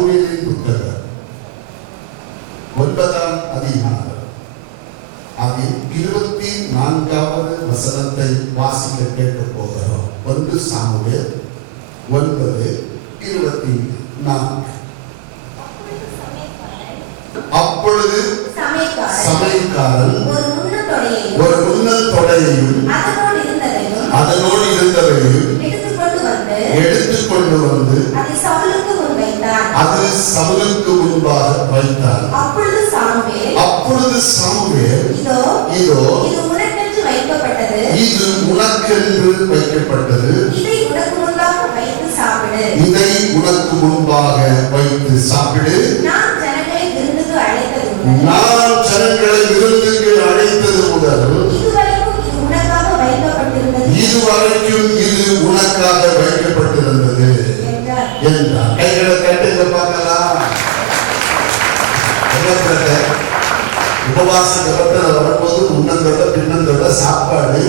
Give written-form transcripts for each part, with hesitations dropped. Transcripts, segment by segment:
சாமுவேலின் புத்தகம் 9ஆம் அதிகாரம் அதில் 24வது வசனத்தை வாசிக்க கேட்கப் போகிறோம். 1 சாமுவேல் 9:24. அப்பொழுது சமையல்காரன் ஒரு முன்னல் தொடையையும் அதனோடு இருந்தவையும் எடுத்துக்கொண்டு வந்து அது சவுலுக்கு முன்பாக வைத்தார். அப்பொழுது சாமுவேல் இதோ இது உனக்கென்று வைக்கப்பட்டது, இதை உனக்கு முன்பாக வைத்து சாப்பிடு. நான் ஜனங்களை விருந்துக்கு அழைத்தது முதல் இதுவரைக்கும் இது உனக்காக வைக்கப்பட்டிருந்தது என்றார். கைகளை கட்டுங்க பார்க்கலாம். உபவாச ஜபத்தில் வரும்போது முன்னந்தோட பின்னந்தோட சாப்பாடு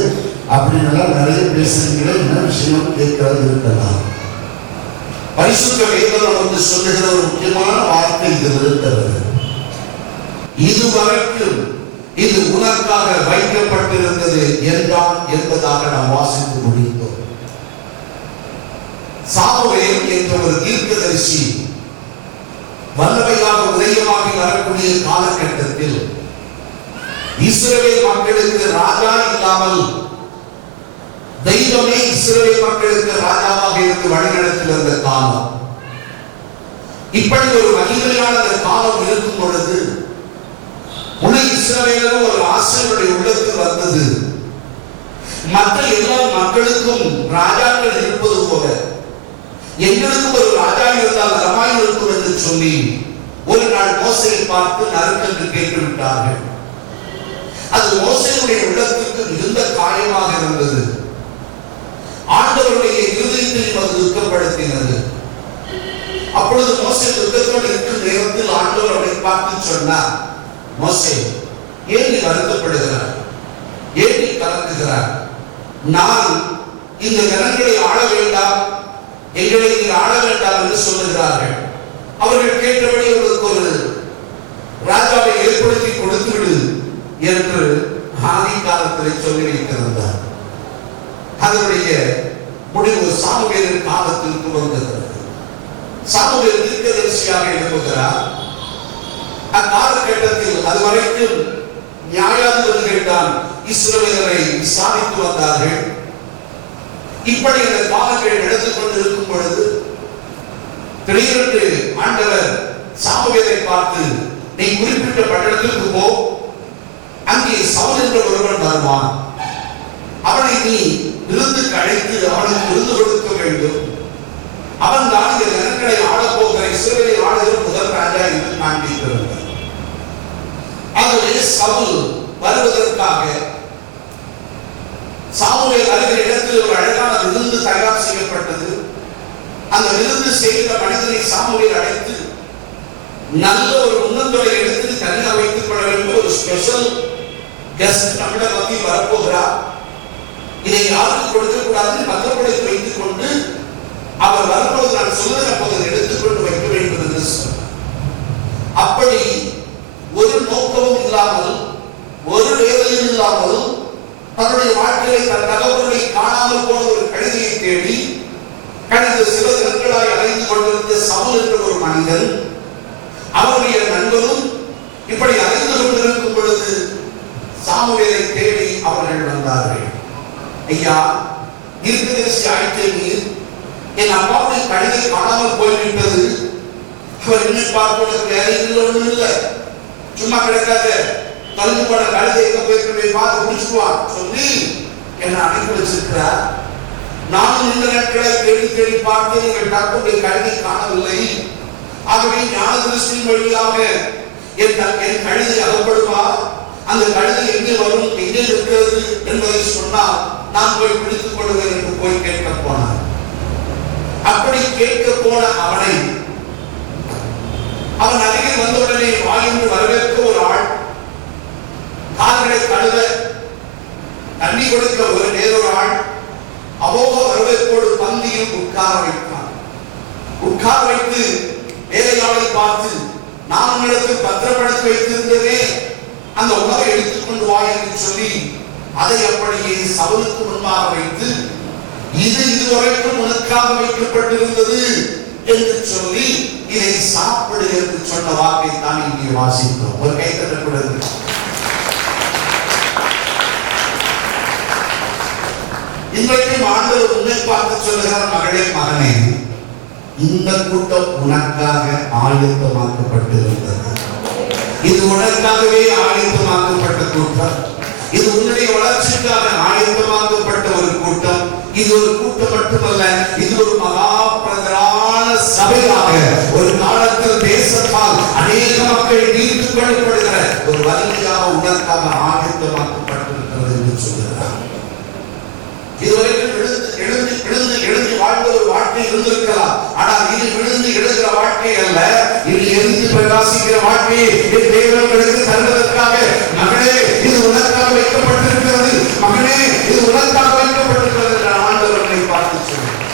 அப்படின்னு நிறைய பேசுறீங்களே, என்ன விஷயம் கேட்கறது இருக்கலாம். பரிசுத்த வேதம் நமக்கு சொல்லுகிற ஒரு முக்கியமான வார்த்தை இதில் இருக்கிறது. இதுவரைக்கும் இது உனக்காக வைக்கப்பட்டிருந்தது என்றான் என்பதாக நாம் வாசித்து முடித்தோம். சாமுவேல் என்ற ஒரு தீர்க்கதரிசி வல்லமையாக உதயமாகி வரக்கூடிய காலகட்டத்தில் இஸ்ரவேல் மக்களுக்கு ராஜா இல்லாமல் தெய்வமே இஸ்ரவேல் மக்களுக்கு ராஜாவாக இருந்து வழிநடத்தி வந்த காலம். இப்படி ஒரு மகிமையான காலம் இருக்கும் பொழுது முழு இஸ்ரவேலும் ஒரு ஆசையுடைய உள்ளத்தில் வந்தது. மற்ற எல்லா மக்களுக்கும் ராஜாக்கள் இருப்பது போல எங்களுக்கும் ஒரு ராஜா இருந்தால் நலமாய் இருக்கும் என்று சொல்லி ஒரு நாள் மோசேயை பார்த்து நறுக்கென்று கேட்டுவிட்டார்கள். அது மோசேயுடைய உள்ளத்திற்கு மிகுந்த காயமாக இருந்தது. ஆண்டவருடைய இருதயத்தையும் அது துக்கப்படுத்தினது. அப்பொழுது மோசே துக்கத்தோடு இருக்கும் நேரத்தில் ஆண்டவர் அவரை பார்த்து சொன்னார், மோசே, ஏன் நீ வருத்தப்படுகிறார்? ஏன் நீ கலக்குகிறார்? நான் இந்த ஜனங்களை ஆள வேண்டாம், எங்களை நீ ஆள வேண்டாம் என்று சொல்லுகிறார்கள். அவர்கள் கேட்டபடி உங்களுக்கு ஒரு ராஜாவை ஏற்படுத்தி கொடுத்து விடு என்று ஆதி காலத்தில் சொல்லி வைத்திருந்தார். அதனுடைய முடிவு சாமுவேலின் காலத்திற்கு வந்தது. சாமுவேல் தீர்க்கதரிசியாக எழுப்புகிறார். அக்காலகட்டத்தில் அதுவரைக்கும் நியாயாதிபதிகள் தான் இஸ்ரவேலரை விசாரித்து வந்தார்கள். இப்படி இந்த காலங்கள் நடந்து கொண்டிருக்கும் பொழுது திடீரென்று ஆண்டவர் சாமுவேலை பார்த்து, நீ குறிப்பிட்ட பட்டணத்திற்கு போ, அங்கே சவுல் என்ற ஒருவன் வருவான், அவனை நீ விருந்துக்கு அழைத்து அவனுக்கு விருந்து கொடுக்க வேண்டும், அவன் தான் இந்த ஜனங்களை ஆளப்போகிற இஸ்ரவேலை ஆளுகிற முதல் ராஜா என்று காண்பித்திருந்தார். ஆகவே சவுல் வருவதற்காக சாமுவேல் வருகிற இடத்தில் ஒரு அழகான விருந்து தயார் செய்யப்பட்டது. அந்த விருந்து செய்கிற மனிதனை சாமுவேல் அழைத்து நல்ல ஒரு முன்னந்தொடை எடுத்து தனியாக வைத்துக் கொள்ள வேண்டும். ஒரு ஸ்பெஷல் கெஸ்ட் நம்மிடம் வந்து வரப்போகிறார், இதை யாருக்கு கொடுக்க கூடாது, பத்திரப்படுத்தி வைத்துக் கொண்டு அவர் வரும்போது நான் சொல்லுகிற போது எடுத்துக்கொண்டு வைக்க வேண்டும் என்று சொன்னார். அப்படி ஒரு நோக்கமும் இல்லாமல் ஒரு வேலையும் இல்லாமல் தன்னுடைய வாழ்க்கையை தன் தகவல்களை காணாமல் போன ஒரு கழுதையை தேடி கடந்த சில தினங்களாய் அலைந்து கொண்டிருந்த சவுல் என்ற ஒரு மனிதன் அவருடைய நண்பரும் இப்படி அலைந்து கொண்டிருக்கும் பொழுது சாமுவேலை தேடி அவர்கள் வந்தார்கள். ஐயா, தீர்க்கதரிசி ஆயிற்று, நீர் என் அப்பாவுடைய கழுதை காணாமல் போய்விட்டது, அவர் இன்னும் பார்ப்பதற்கு வேலை ஒன்றும் இல்லை, சும்மா கிடக்காத, தொலைந்து போன கழுதை எங்க போய் பார்த்து முடிச்சுடுவான் சொல்லி என்னை அனுப்பி வச்சிருக்கிறார். நானும் இந்த நாட்களை தேடி தேடி பார்த்து எங்கள் தற்போதைய கழுதை காணவில்லை. ஆகவே ஞான திருஷ்டின் வழியாக என் கழுதை அகப்படுமா, அந்த கழுதை எங்கே வரும், எங்கே இருக்கிறது என்பதை சொன்னால் நான் போய் பிடித்துக் கொள்வேன் என்று போய் கேட்க போனார். அப்படி கேட்க போன அவனை அவன் அருகில் வந்தவுடனே வாயின்று வரவேற்க ஒரு ஆள், கால்களை கழுவ தண்ணி கொடுக்க ஒரு நேரொரு ஆள், அமோக வரவேற்போடு பந்தியில் உட்கார வைத்தான். உட்கார வைத்து வேலையாளை பார்த்து, நான் உங்களிடத்தில் பத்திரப்படுத்தி வைத்திருந்ததே, அந்த உணவை எடுத்துக்கொண்டு வா என்று சொல்லி அதை அப்படியே சவுலுக்கு முன்பாக வைத்து, இது இதுவரைக்கும் உனக்காக வைக்கப்பட்டிருந்தது என்று சொல்லி இதை சாப்பிடு என்று சொன்ன வாக்கை தான் இங்கே வாசித்தோம். ஒரு கைத்தட்டப்படுது. இன்றைக்கும் ஆண்டவர் உன்னை பார்த்து சொல்லுகிறார், மகளே மகனே, இந்த கூட்டம் உனக்காக ஆயத்தமாக்கப்பட்டிருந்தது. இது உனக்காகவே ஆயத்தமாக்கப்பட்ட கூட்டம். இது உன்னுடைய வளர்ச்சிக்காக ஆயத்தமாக்கப்பட்ட ஒரு கூட்டம். இது ஒரு கூட்டம் மட்டுமல்ல, இது ஒரு மகா பிரதான சபையாக ஒரு காலத்தில் தேசத்தால் அநேக மக்கள் மீட்டுக் கொள்ளப்படுகிற ஒரு வலிமையாக உனக்காக ஆயத்தமாக்கப்பட்டிருக்கிறது என்று சொல்கிறார். இதுவரைக்கும் எழுந்து வாழ்ந்த ஒரு வாழ்க்கை இருந்திருக்கலாம். ஆனால் இது விழுந்து எழுகிற வாழ்க்கை அல்ல, இது எரிந்து பிரகாசிக்கிற வாழ்க்கை தேவர்களுக்கு தருவதற்காக. மகளே, இது உனக்காக வைக்கப்பட்டிருக்கிறது. மகனே, இது உனக்காக வைக்கப்பட்டிருக்கிறது என்ற ஆண்டவர்களை பார்த்து சொல்லுங்கள்.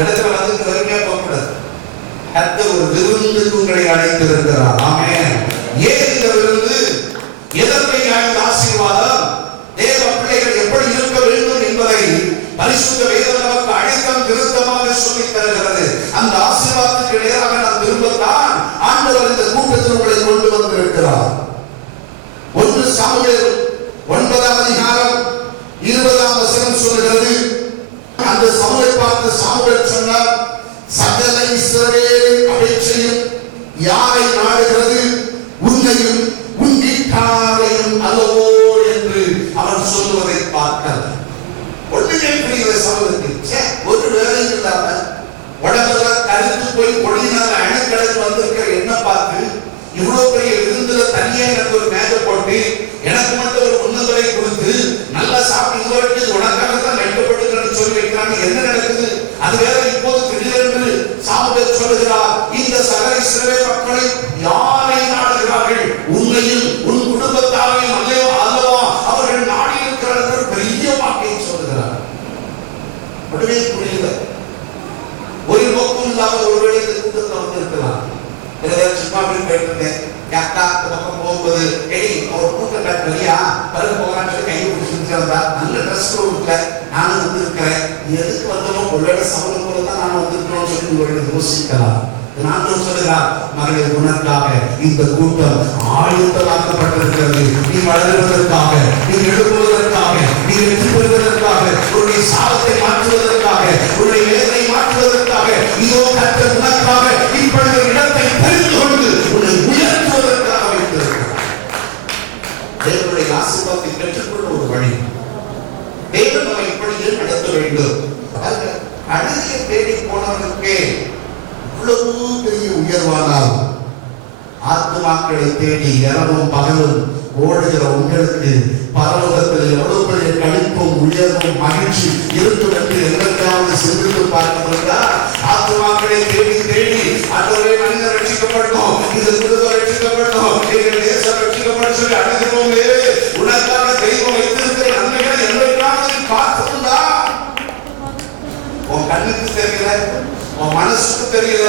இடத்துல வந்து வெறுமையா போகக்கூடாது. கர்த்தர் ஒரு விருந்துக்கு உங்களை அழைத்திருக்கிறார். ஆமென். ஏன் இந்த விருந்து? எதற்காக ஆசீர்வாதம்? தேவ பிள்ளைகள் எப்படி இருக்க வேண்டும் என்பதை பரிசுத்த வேதம் நமக்கு அழைத்தம் திருத்தமாக சொல்லித் தருகிறது. அந்த ஆசீர்வாதத்துக்கு நேராக நாம் திரும்பத்தான் ஆண்டவர் இந்த கூட்டத்தில் உங்களை கொண்டு வந்திருக்கிறார். 1 சாமுவேல் 9ஆம் அதிகாரம் 20ஆம் வசனம் சொல்கிறது, அந்த சவுலை பார்த்து சாமுவேல் சொன்னார், சகல இஸ்ரவேலின் அபேட்சையும் யாரை நாடுகிறது? உன்னையும் உன் வீட்டாரையும் அல்லவோ என்று அவன் சொல்லுவதை பார்க்கிறார். ஒன்றுமே புரியல சவுலுக்கு. ஒரு வேலையும் இல்லாம உடம்பெல்லாம் கருத்து போய் பொழுதினால அணுக்கடல் வந்திருக்கிற என்ன பார்த்து இவ்வளவு பெரிய விருந்துல தனியா எனக்கு ஒரு மேஜை போட்டு எனக்கு மட்டும் ஒரு உன்னதரை கொடுத்து நல்லா சாப்பிட்டு இதுவரைக்கும் உனக்காகத்தான் வைக்கப்பட்டுன்னு சொல்லி வைக்கிறாங்க. என்ன நடக்குது? அது வேற இப்போது திடீரென்று சாமுவேல் சொல்லுகிறார், இந்த சகல இஸ்ரவேல் மக்களை யாரை நாடுகிறார்கள்? உன்னையும் உன் குடும்பத்தாரையும் அல்லவா அவர்கள் நாடி இருக்கிறார்கள். பெரிய வாக்கை சொல்லுகிறார். உடனே புரியல. ஒரு நோக்கம் இல்லாமல் ஒருவேளை இந்த கூட்டத்தில் வந்து இருக்கலாம். சும்மா அப்படி போயிருந்தேன், என் அக்கா பக்கம் போகும்போது ஒரு கூட்டம் கட்டுறியா பருகு போகலான்னு சொல்லி கையை பிடிச்சிருந்தா நல்ல ட்ரெஸ் கொடுக்கல, நானும் வந்து இருக்கிறேன், எதுக்கு வந்தோம்? ஒருவேளை சமூகம் போல தான் நான் வந்திருக்கிறோம் சொல்லி உங்களுடைய யோசிக்கலாம். நான் சொல்லுகிறார், மகளே, உனக்காக இந்த கூட்டம் ஆயத்தமாக்கப்பட்டிருக்கிறது. நீ வளருவதற்காக, நீ எழுப்புவதற்காக, நீ வெற்றி பெறுவதற்காக, உன்னுடைய சாபத்தை மாற்றுவதற்காக, உன்னுடைய வேதனை மாற்றுவதற்காக, இதோ கர்த்தர் உனக்காக இப்படி ஒரு இடத்தை தெரிந்து கொண்டு உன்னை உயர்த்துவதற்காக வைத்திருக்கிறார். தேவனுடைய ஆசீர்வாதத்தை பெற்றுக்கொள்ள ஒரு வழி. தேவன் நம்மை இப்படியே நடத்த வேண்டும். அழுதிய தேடி போனவனுக்கே இவ்வளவு பெரிய உயர்வானால் ஆத்மாக்களை தேடி இரவும் பகலும் ஓடுகிற உங்களுக்கு பரலோகத்தில் எவ்வளவு பெரிய கழிப்பும் உயர்வும் மகிழ்ச்சி இருக்கும் என்று எதற்காவது சிந்தித்து பார்க்கிறதா? ஆத்மாக்களை தேடி தேடி அதுவரை மனிதர் ரட்சிக்கப்பட்டோம், இது குடும்பம் ரட்சிக்கப்பட்டோம், எங்கள் தேசம் ரட்சிக்கப்பட்டு சொல்லி அழுகிறோமே. உனக்காக தெய்வம் வைத்திருக்கிற நன்மைகளை எதற்காக பார்த்திருந்தா? உன் கண்ணுக்கு தெரியல, உன் மனசுக்கு தெரியல,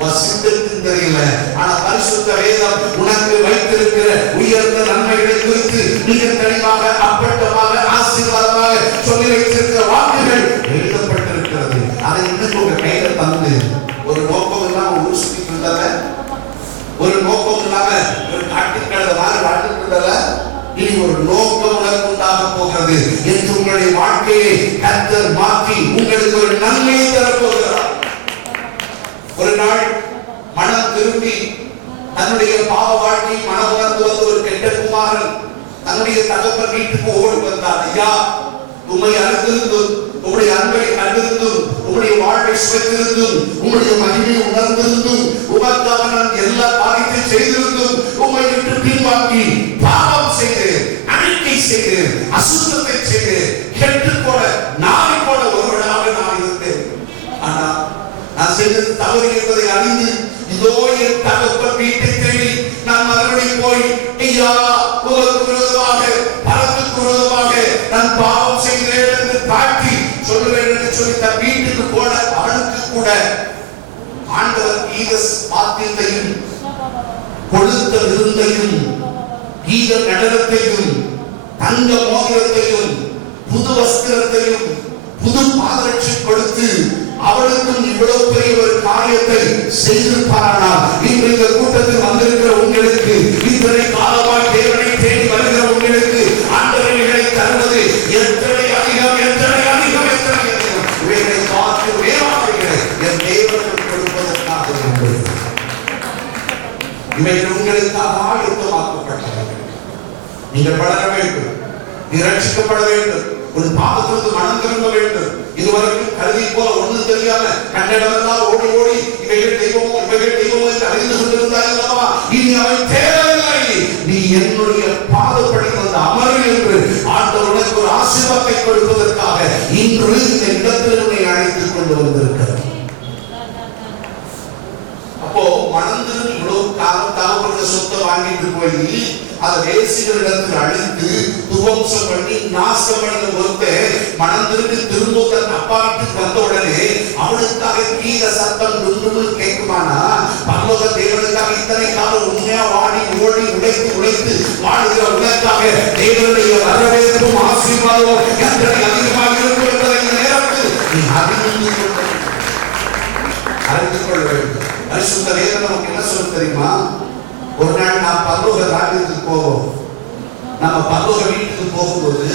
உன் சிந்தனைக்கு தெரியல. ஆனா பரிசுத்த வேதம் உனக்கு வைத்திருக்கிற உயர்ந்த நன்மைகளை குறித்து மிக தெளிவாக அப்பட்டமாக ஆசீர்வாதமாக சொல்லி வைத்திருக்கிற வாக்குகள் எழுதப்பட்டிருக்கிறது. அதை இன்னும் உங்க கையில தந்து ஒரு நோக்கம் இல்லாம ஊர் சுத்திட்டு இருந்தால, ஒரு நோக்கம் இல்லாம ஒரு காட்டுக்கடை மாதிரி வாழ்ந்துட்டு இருந்தால, இனி ஒரு நோக்கம் உனக்கு உண்டாக போகிறது என்று உங்களுடைய வாழ்க்கையை கர்த்தர் மாற்றி உங்களுக்கு ஒரு நன்மையை தரப்போகிறார். ஒரு நாள் மனம் திரும்பி தன்னுடைய பாவ வாழ்க்கையை மனம் உணர்ந்து வந்த ஒரு கெட்ட குமாரன் தன்னுடைய தகப்பன் வீட்டுக்கு ஓடி வந்தார். ஐயா, உம்மை அறிந்திருந்தும், உம்முடைய அன்பை கண்டிருந்தும், உம்முடைய வாழ்வை சுவைத்திருந்தும், உம்முடைய மகிமையை உணர்ந்திருந்தும், உமக்காக நான் எல்லா காரியத்தை செய்திருந்தும், உம்மை விட்டு பின்வாங்கி பாவம் செய்து, அழிக்கை செய்து, அசுத்தத்தை செய்து, கெட்டு போன நாளை போன ஒருவனாக நான் இருந்தேன். ஆனா நான் செய்தது தவறு என்பதை அறிந்து இதோ என் தகப்பன் வீட்டை தேடி நான் மறுபடியும் போய், ஐயா, உமக்கு விரோதமாக, பரத்துக்கு விரோதமாக நான் பாவம் செய்கிறேன் என்று காட்டி சொல்லுவேன் என்று சொல்லி தன் வீட்டுக்கு போன அவனுக்கு கூட ஆண்டவர் கீத வாத்தியத்தையும் கொடுத்த விருந்தையும் கீத நடனத்தையும் தங்க மோதிரத்தையும் புது வஸ்திரத்தையும் புது பாதரட்சி கொடுத்து அவளுக்கும் இவ்வளவு பெரிய ஒரு காரியத்தை செய்திருப்பாரானால் இன்று இந்த கூட்டத்தில் வந்திருக்கிற உங்களுக்கு, இத்தனை காலமாய் தேவனை தேடி வருகிற உங்களுக்கு ஆண்டவர்களை தருவது எத்தனை அதிகம், எத்தனை அதிகம், எத்தனை அதிகம். இவைகளை பார்த்து வேளாண்மைகளை என் தேவர்கள் கொடுப்பதற்காக இவைகள் உங்களுக்காக ஆயத்தமாக்கப்பட்டது. நீங்கள் வளர வேண்டும், ரட்சிக்கப்பட வேண்டும், ஒரு பாவத்திற்கு மனம் திரும்ப வேண்டும். இதுவரைக்கும் கருதி போல ஒண்ணும் தெரியாம கண்டடமெல்லாம் ஓடி ஓடி இவைகள் தெய்வமோ இவைகள் தெய்வமோ என்று அறிந்து கொண்டிருந்தாய் அல்லவா? இனி அவை தேவையில்லை. நீ என்னுடைய பாதப்படி வந்து அமரு என்று ஆண்டவர் உனக்கு ஒரு ஆசீர்வாதத்தை கொடுப்பதற்காக இன்று இந்த இடத்தில் உன்னை அழைத்துக் கொண்டு வந்திருக்கிறார். அப்போ மனந்திருந்து இவ்வளவு காலம் தாமப்பட்ட சொத்தை வாங்கிட்டு போய் அதை வேசிகளிடத்தில் அழித்து துவம்சம் பண்ணி நாசம் பண்ண ஒருத்தர் மனந்திருந்து திரும்ப தன் அப்பா வீட்டுக்கு வந்த உடனே அவனுக்காக கீழ சத்தம் துண்டுன்னு கேட்குமானா? பரலோக தேவனுக்காக இத்தனை காலம் உண்மையா வாடி ஓடி உழைத்து வாழுகிற உனக்காக தேவனுடைய வரவேற்பும் ஆசீர்வாதம் எத்தனை அதிகமாக இருக்கும் என்பதை இந்த நேரத்தில் நீ அறிந்து கொள்ள வேண்டும். பரிசுத்த வேதம் நமக்கு என்ன சொல்ல தெரியுமா? ஒரு நாள் நாம் பரலோக ராஜ்யத்துக்கு போவோம். நம்ம பரலோக வீட்டுக்கு போகும்போது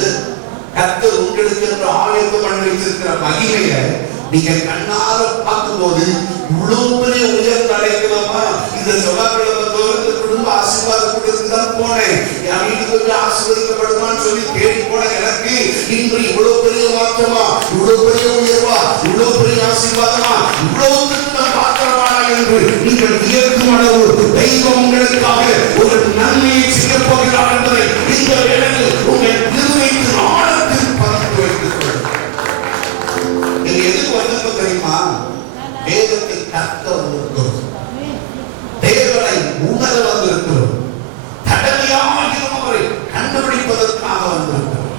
கர்த்தர் உங்களுக்கு என்று ஆயத்தம் பண்ணி வைத்திருக்கிற மகிமையை நீங்க கண்ணால பார்க்கும்போது இவ்வளவு பெரிய உயர்ந்த அடைக்கலாமா? இந்த செவ்வாய்க்கிழமை தோறும் குடும்ப ஆசீர்வாதம் கொடுத்து தான் போனேன். என் வீட்டுக்கு கொஞ்சம் ஆசீர்வதிக்கப்படுமான்னு சொல்லி தேடி போன எனக்கு இன்று இவ்வளவு பெரிய மாற்றமா, இவ்வளவு பெரிய உயர்வா, இவ்வளவு பெரிய ஆசீர்வாதமா, இவ்வளவு பாத்திரமானா என்று நீங்கள் வியக்கும் அளவு தெய்வம் உங்களுக்காக ஒரு நன்மையை செய்ய போகிறார் என்பதை இந்த வேளையில் உங்கள் திருவைக்கு ஆழத்தில் பதித்து வைத்துக் கொள்ளுங்கள். நீங்க எதுக்கு வந்திருக்க தெரியுமா? வேதத்தை கற்க வந்திருக்கிறோம், தேவனை உணர வந்திருக்கிறோம், கடமையாகிலும் அவரை கண்டுபிடிப்பதற்காக வந்திருக்கிறோம்.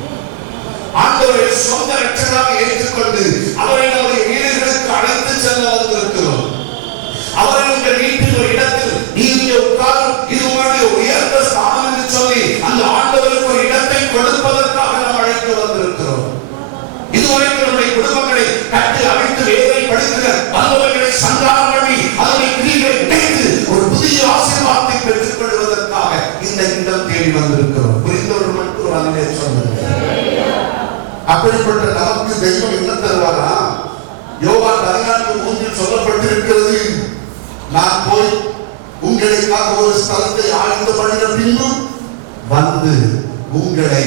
ஆண்டவரை சொந்த ரட்சகராக ஏற்றுக்கொண்டு அவரை நம்முடைய வீடுகளுக்கு அழைத்து செல்ல வந்திருக்கிறோம். அவரை உங்கள் வீட்டில் ஒரு இடத்தில் நீங்க உட்காரும் இது உங்களுடைய உயர்ந்த ஸ்தானம் என்று சொல்லி அந்த ஆண்டவருக்கு ஒரு இடத்தை கொடுப்பதற்காக நாம் அழைத்து வந்திருக்கிறோம். இதுவரைக்கும் நம்முடைய குடும்பங்களை கட்டி அமைத்து வேலை படிக்கிற வல்லவர்களை சந்தானம் பண்ணி அதனை கிரியை இணைத்து ஒரு புதிய ஆசீர்வாதத்தை பெற்றுக் கொள்வதற்காக இந்த இடம் தேடி வந்திருக்கிறோம். புரிந்தவர்கள் மட்டும் ஒரு அங்கே சொன்னாங்க. அப்படிப்பட்ட நமக்கு தெய்வம் என்ன தருவாரா? யோவான் 14:3 சொல்லப்பட்டிருக்கிறது, நான் போய் உங்களுக்காக ஒரு ஸ்தலத்தை ஆயத்தம் பண்ணின பின்பு வந்து உங்களை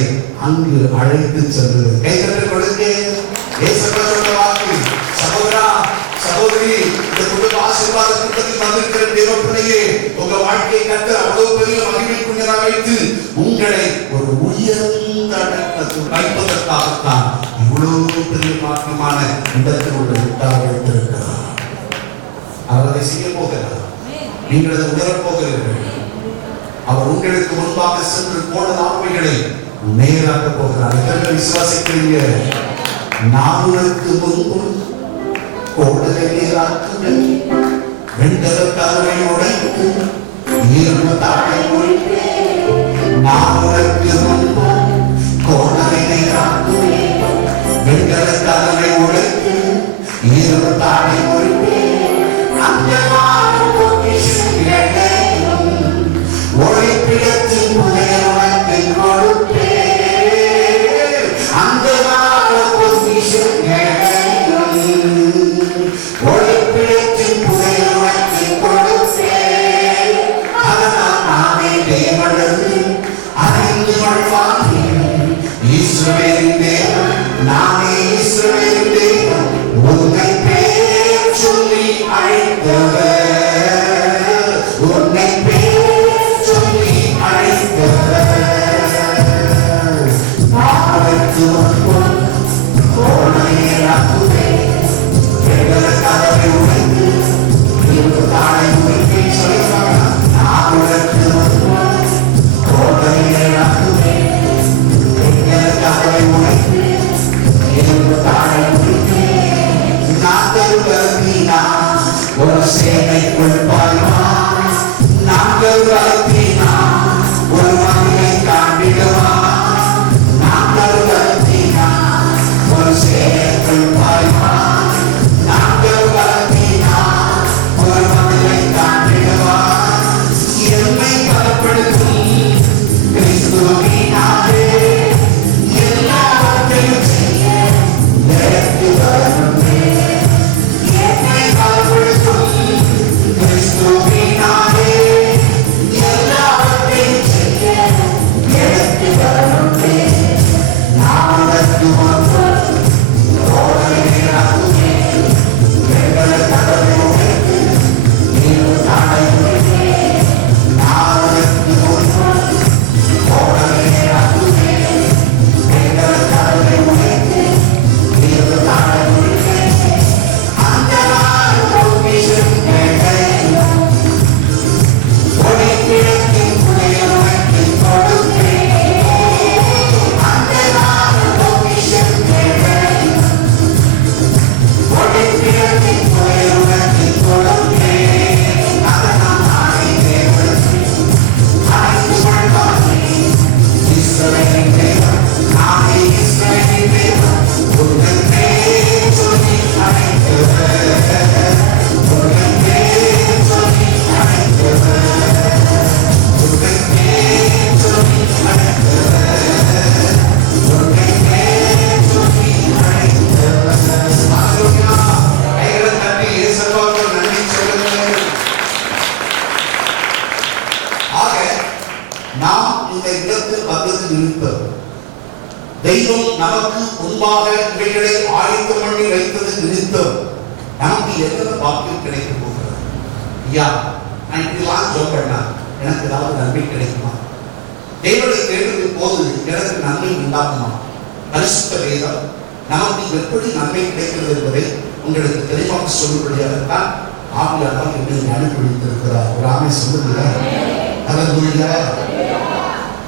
அங்கு அழைத்து செல்லுவேன். கைதட்டல் கொடுங்க. ஏசப்பா வாக்கு. சகோதரா சகோதரி, இந்த குடும்ப ஆசீர்வாத கூட்டத்தில் வந்திருக்கிற தேவ பிள்ளையே, உங்க வாழ்க்கையை கர்த்தர் அவ்வளவு பெரிய மகிமைக்குரியதாக வைத்து உங்களை ஒரு உயர்ந்த அடக்கத்தில் வைப்பதற்காகத்தான் இவ்வளவு பெரிய மாற்றமான இடத்தில் உள்ள விட்டாக வைத்திருக்கிறார். அவர் அதை செய்ய போகிறார். நீங்கள் அதை உணரப் போகிறீர்கள். அவர் உங்களுக்கு முன்பாக சென்று போன ஆண்மைகளை நேராக போகிறார். இதற்கு விசுவாசிக்கிறீங்க? நான் உனக்கு முன்பு கோடலை நீராக்குவேன், வெண்கலக்காரரை உடைத்து நீர்ம தாக்கை ஒழிப்பேன். நான் உனக்கு முன்பு கோடலை நீராக்குவேன், வெண்கலக்காரரை உடைத்து நீர்ம தாக்கை ஒழிப்பேன். அந்த ஒழிப்பிடத்தின் புதைய உனக்கு கொடுப்பேன். அந்த ஒழிப்பிடத்தின் புதைய உனக்கு கொடுப்பேன். அதனால் நானே தேவனது அறிந்து வாழ்வான் சேனைக்குள் பாய்வான், நாங்கள் வளர்த்தினான் ஒரு மகளை காண்டிடுவான், நாங்கள் வளர்த்தினான் ஒரு சேனைக்குள் பாய்வான், நாங்கள் வளர்த்தினான் ஒரு மகளை காண்டிடுவான். என்னை பலப்படுத்தும் கிறிஸ்துவினாலே எல்லாவற்றையும் செய்ய எனக்கு வருமே. என்னை பலப்படுத்தும் கிறிஸ்துவினாலே எல்லாவற்றையும் செய்ய எனக்கு வருமே. நான் உனக்கு ஒன்று தோழனே நம்புவே, எங்கள் கடவுளை உனக்கு நீர் நாடையுமே. நான் உனக்கு ஒன்று தோழனே நம்புவே, எங்கள் கடவுளை உனக்கு நீர் நாடையுமே. அந்த நாள் பொக்கிஷம் கிடைக்கும், ஒளிக்கிழக்கின் புயல் உனக்கு கொடுப்பேன். அந்த நாள் பொக்கிஷம் கிடைக்கும், ஒளிக்கிழக்கின் புயல் உனக்கு கொடுப்பேன். அதனால் நாளை தேவன் அழைத்து கொள்வானே. இஸ்ரவேலின் தேவன், நாளை இஸ்ரவேலின் தேவன், உங்கள் பேர் சொல்லி அழைத்தவர், உங்கள் பேர் சொல்லி அழைத்தவர், உங்கள் பேர் சொல்லி அழைத்தவர், உங்கள் பேர் சொல்லி அழைத்தவர். ஹalleluya. கைகளை தட்டி இயேசுவுக்கு நன்றி சொல்லுங்கள். ஆக நாம் இந்த இடத்தில் வந்தது நிமித்தம் தெய்வம் நமக்கு முன்பாக இவைகளை ஆயத்தம் பண்ணி வைத்தது நிமித்தம் நமக்கு எத்தனை பாக்கியம் கிடைக்க போகிறது? ஐயா, நான் இப்படிலாம் ஜெபம் பண்ணா எனக்கு ஏதாவது நன்மை கிடைக்குமா? தேவனை தேடுகிற போது எனக்கு நன்மை உண்டாகுமா? பரிசுத்த வேதம் நமக்கு எப்படி நன்மை கிடைக்கிறது என்பதை உங்களுக்கு தெளிவாக சொல்லும்படியாகத்தான் ஆவியானவர் என்னை அனுப்பிவித்திருக்கிறார். ஒரு ஆமை சொல்லுங்க. ஹல்லேலூயா.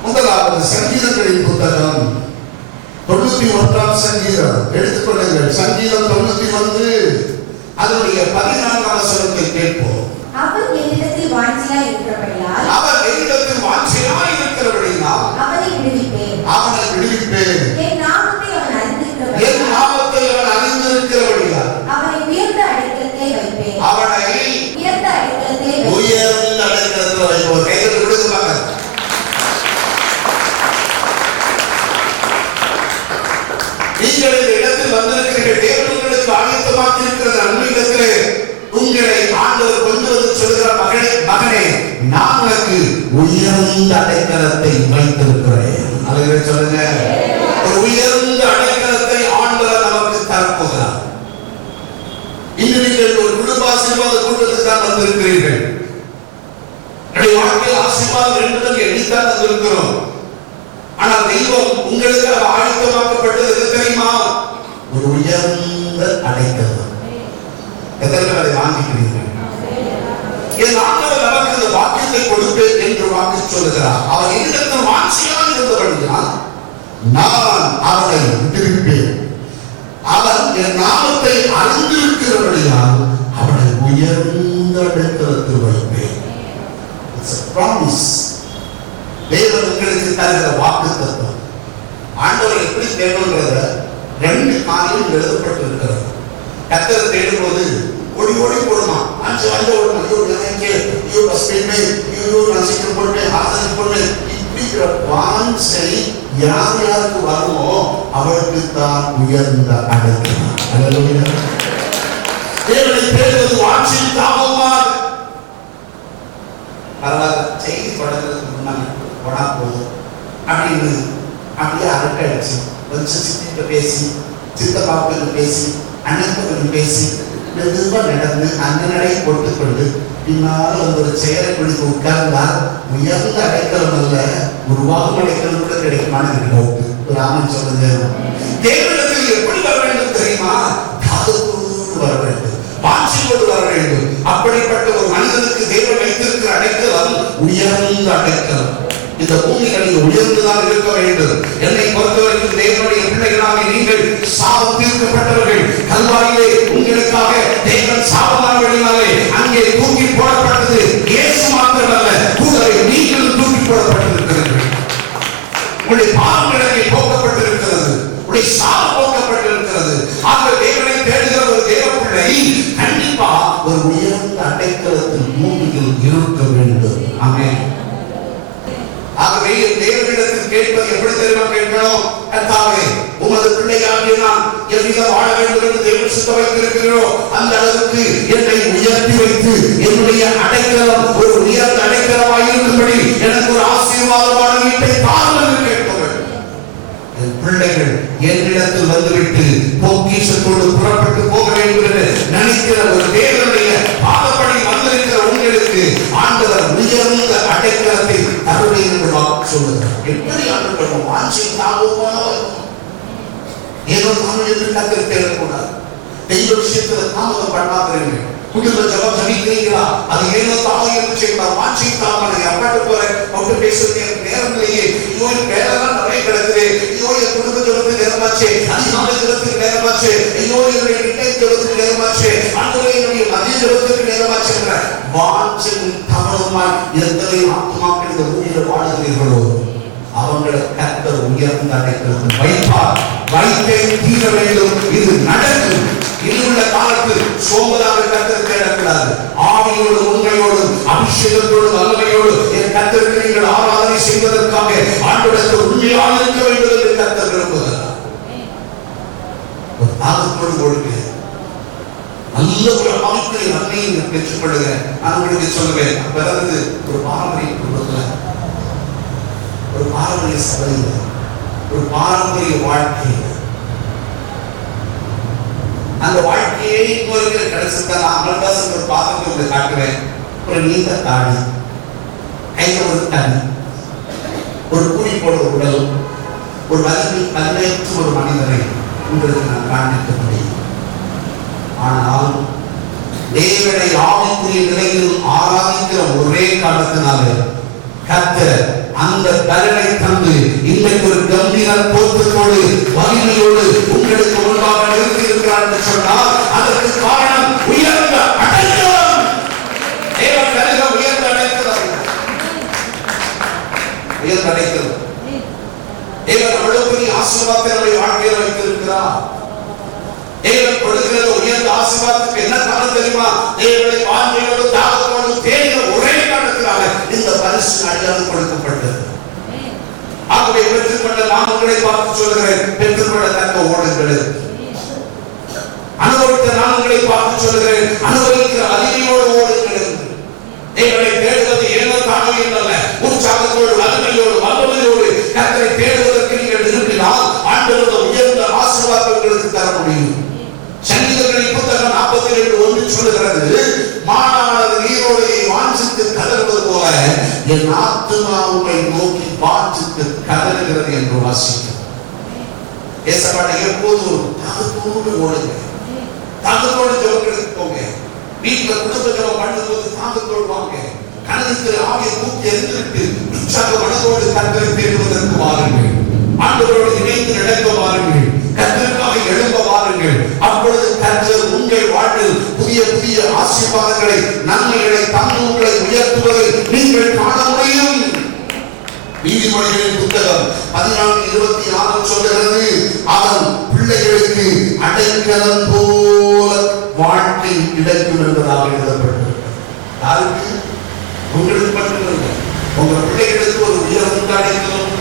முதலாவது சங்கீதங்களின் புத்தகம் 91ஆம் சங்கீதம் எடுத்துக்கொள்ளுங்கள். சங்கீதம் 91 அதனுடைய 14ஆம் வசனத்தை கேட்போம். அவர் என்னிடத்தில் வாஞ்சியாய் இருக்கிறபடியால், அவர் என்னிடத்தில் வாஞ்சியாய் இருக்கிறபடியால் அவனை விடுவிப்பேன். அவனை விடுவிப்பேன். என் நாமத்தை அவன் என் அறிந்திருக்கிறபடியால், நாமத்தை அவன் அறிந்திருக்கிறபடியால் அவனை உயர்ந்த அடைக்கலத்திலே வைப்பேன். அவனை உயர்ந்த அடைக்கலத்திலே வைப்பேன். உயர்ந்த அடைக்கலத்தில் வைப்போம். கையில் விடுதுவாங்க. நீங்கள் இந்த இடத்தில் வந்திருக்கிறீர்கள். தேவன் உங்களுக்கு ஆயத்தமாக்கி இருக்கிற நன்மையிடத்திலே உங்களை ஆண்டவர் கொண்டு வந்து சொல்கிற மகனே, நான் உனக்கு உயர்ந்த அடைக்கலத்தை வைத்திருக்கிறேன். அதை சொல்லுங்க. ஒரு உயர்ந்த அடைக்கலத்தை ஆண்டவர் நமக்கு தரப்போகிறார். இன்று நீங்கள் ஒரு குடும்ப ஆசீர்வாத கூட்டத்துக்கு தான் வந்திருக்கிறீர்கள். வாழ்க்கையில் ஆசீர்வாதம் வேண்டும் எண்ணித்தான் வந்திருக்கிறோம். ஆனால் தெய்வம் உங்களுக்காக ஆயத்தமாக்கப்பட்டது எது தெரியுமா? ஒரு உயர்ந்த அடைக்கலம். எத்தனை பேர் அதை வாங்கிக்கிறீர்கள்? என் ஆண்டவர் நமக்கு இந்த வாக்கியத்தை கொடுப்பேன் என்று வாக்கு சொல்லுகிறார். அவர் என்னிடத்தில் வாஞ்சியாக இருந்தபடியால் நான் அவனை விடுவிப்பேன். அவன் என் நாமத்தை அறிந்திருக்கிறபடியால் அவனை உயர்ந்த அடைக்கலத்தில் வைப்பேன். It's a promise. தேவன் உங்களுக்கு தருகிற வாக்குத்தத்தம். ஆண்டவர் எப்படி தேவன்றத 2 காரியம் எழுதப்பட்டிருக்கிறது. கர்த்தரை தேடும்போது ஓடி ஓடி போடுமா, அஞ்சு வந்து ஓடுமா, ஐயோ பஸ்பேட் ஐயோ நசிக்க போட்டு ஆதரவு போட்டு இப்படிங்கிற வாஞ்சை யார் யாருக்கு வருமோ அவருக்கு தான் உயர்ந்த அடைக்கலம். ஹல்லேலூயா. தேவனை தேடுவது வாஞ்சியின் தாகமா. பரவாயில்ல, செய்தி படங்களுக்கு முன்னாடி போனா போதும் அப்படின்னு அப்படியே அரட்டை அடிச்சு கொஞ்சம் சித்திட்ட பேசி, சித்தப்பாவுக்கு பேசி, அண்ணன் பேசி மெதுவா நடந்து அந்த நடை போட்டுக்கொண்டு பின்னால் வந்து ஒரு செயலை பிடித்து உட்கார்ந்தால் உயர்ந்த அடைக்கலம் அல்ல, உருவாகும் அடைக்கலம் கூட கிடைக்குமான டவுட். ஒரு ஆமன் சொல்லுங்க. தேவனிடத்தில் எப்படி வர வேண்டும் தெரியுமா? தாகத்தோடு வர வேண்டும், வாஞ்சியோடு வர வேண்டும். அப்படிப்பட்ட ஒரு மனிதனுக்கு தேவன் வைத்திருக்கிற அடைக்கலம் உயர்ந்த அடைக்கலம். இந்த பூமிகளில் உயர்ந்துதான் இருக்க வேண்டும். என்னை பொறுத்தவரைக்கும் தேவனுடைய பிள்ளைகளாக நீங்கள் சாபம் தீர்க்கப்பட்டவர்கள். கல்வாரியிலே உங்களுக்காக தேவன் சாபமானவர்களாலே அங்கே பிள்ளை கண்டிப்பா ஒரு உயர்ந்த அடைக்கலத்தின் பூமியில் இருக்க வேண்டும். ஆமென். ஆகவே தேவனிடத்தில் கேட்பது எப்படி தெரியுமா கேட்கணும்? கர்த்தாவே, உமது பிள்ளையாகிய நான் எவ்விதம் வாழ வேண்டும் என்று தேவன் சித்த வைத்திருக்கிறோ அந்த அளவுக்கு என்னை உயர்த்தி வைத்து என்னுடைய அடைக்கலம் ஒரு உயர்ந்த அடைக்கலமாய் இருக்கும்படி எனக்கு ஒரு ஆசீர்வாதமான வீட்டை தாரும் என்று கேட்க வேண்டும். என் பிள்ளைகள் என்னிடத்தில் வந்துவிட்டு பொக்கிஷத்தோடு புறப்பட்டு போக வேண்டும் என்று நினைக்கிற ஒரு தேவனுடைய பாதப்படி வந்திருக்கிற உங்களுக்கு ஆண்டவர் உயர்ந்த அடைக்கலத்தை தருவேன் என்று வாக்கு சொல்லுகிறார். எப்படி ஆண்டவர் வாஞ்சி தாங்குவானோ ஏதோ தமிழ் என்று கத்தர் தேடக்கூடாது. தெய்வ விஷயத்துல தாமதம் பண்ணாதீர்கள். குடும்ப ஜபம் ஜபிக்கிறீங்களா? அது ஏதோ தாமதம் என்று செய்யலாம். வாஞ்சி தாமதம் அப்பாட்டு போறேன் அவங்க பேசுறது நேரம் இல்லையே. ஐயோ வேலைலாம் நிறைய கிடக்குது. ஐயோ என் குடும்ப ஜபத்துக்கு நேரமாச்சு, அதிகாலை ஜபத்துக்கு நேரமாச்சு, ஐயோ என்னுடைய நிட்டை ஜபத்துக்கு நேரமாச்சு, அன்றைய என்னுடைய மதிய ஜபத்துக்கு நேரமாச்சு என்ற வாஞ்சின் தாமதமாய் எத்தனை ஆத்மாக்கள் இந்த பூமியில் வாழுகிறீர்களோ அவங்களை கர்த்தர் உயர்ந்த அடைக்கலத்தில் வைப்பார். வைத்தே தீர வேண்டும். இது நடக்கும். இனியுள்ள காலத்தில் சோம்பலாக கர்த்தர் தேடக்கூடாது. ஆவியோடு உண்மையோடு அபிஷேகத்தோடு வல்லமையோடு என் கர்த்தருக்கு நீங்கள் ஆராதனை செய்வதற்காக ஆண்டவருக்கு உண்மையாக இருக்க வேண்டும் என்று கர்த்தர் விரும்புகிறார். ஒரு தாகத்தோடு கொடுங்க. நல்ல ஒரு ஆவிக்குரிய நன்மையை பெற்றுக் கொள்ளுங்க. நான் உங்களுக்கு சொல்லுவேன், பிறகு ஒரு பாரம்பரிய குடும்பத்தில், ஒரு பாரம்பரிய சபையில், ஒரு பாரம்பரிய வாழ்க்கை, அந்த வாழ்க்கையை இன்னொரு கிடைச்சிருக்க நான் அமல்தாசன் ஒரு பாத்திரத்தை உங்களுக்கு காட்டுவேன். ஒரு நீண்ட தாடி, கையில் ஒரு தண்ணி, ஒரு கூலி போட உடல், ஒரு பதினேற்று ஒரு மனிதரை உங்களுக்கு நான் காண்பிக்க முடியும். ஆனால் தேவனை ஆவிக்குரிய நிலையில் ஆராதிக்கிற ஒரே காரணத்தினால கர்த்தர் அந்த பலனை தந்து இன்றைக்கு ஒரு கம்பீர தோற்றத்தோடு வலிமையோடு உங்களுக்கு முன்பாக நிறுத்தி இருக்கிறார் என்று சொன்னால் அதற்கு காரணம் உயர்ந்த அடைக்கலம். தேவன் கருக உயர்ந்த அடைக்கலம். உயர்ந்த அடைக்கலம். தேவன் அவ்வளவு பெரிய ஆசீர்வாதத்தை நம்முடைய வாழ்க்கையில் வைத்திருக்கிறார். தேவன் கொடுக்கிற உயர்ந்த ஆசீர்வாதத்துக்கு என்ன காரணம் தெரியுமா? தேவனை வாஞ்சையோடு தாகத்தோடு தேடின ஒரே காரணத்தினால இந்த பரிசு அடையாளம் கொடுக்கப்பட்டது. ஆகவே பெற்றுக்கொண்ட நான் உங்களை பார்த்து சொல்கிறேன், பெற்றுக்கொள்ளத்தக்க ஓடுங்கள். அனுபவித்த நான் உங்களை பார்த்து சொல்கிறேன், அனுபவிக்கிற அதிகையோடு ஓடுங்கள். தேவனை தேடுவது ஏனோ தானோ அல்ல, உற்சாகத்தோடு வலிமையோடு வல்லமையோடு கர்த்தரை தேடுவதற்கு நீங்கள் விரும்பினால் ஆண்டவர் உயர்ந்த ஆசீர்வாதத்தை உங்களுக்கு தர முடியும். சங்கீதங்களின் புத்தகம் 42:1 சொல்லுகிறது, மானானது நீரோடையை வாஞ்சித்து கதறுவது போல என் ஆத்துமா உம்மை நோக்கி வாஞ்சித்து கதறுகிறது என்று வாசிக்கிறோம். ஏசப்பாட்டை எப்போது ஒரு தாகத்தோடு ஓடுங்க, தாகத்தோடு ஜெபங்களுக்கு போங்க. வீட்டில் குடும்ப ஜெபம் பண்ணும்போது தாகத்தோடு வாங்க. கணக்கு ஆவியை தூக்கி எரிந்துவிட்டு உற்சாக மனதோடு கர்த்தரை தேடுவதற்கு வாருங்கள். ஆண்டவரோடு இணைந்து நடக்க வாருங்கள். கர்த்தருக்காக எழும்ப வாருங்கள். அப்பொழுது கர்த்தர் உங்கள் வாழ்வில் புதிய புதிய ஆசீர்வாதங்களை நன்மைகளை தந்து உங்களை உயர்த்துவதை நீங்கள் காண முடியும். நீதிமொழிகளின் புத்தகம் 14:26 சொல்லுகிறது, அவன் பிள்ளைகளுக்கு அடைக்கலம் போல வாழ்க்கை கிடைக்கும் என்பதாக எழுதப்பட்டிருக்கிறது. யாருக்கு? உங்களுக்கு மட்டுமல்ல, உங்கள் பிள்ளைகளுக்கு ஒரு உயர்ந்த அடைக்கலம்.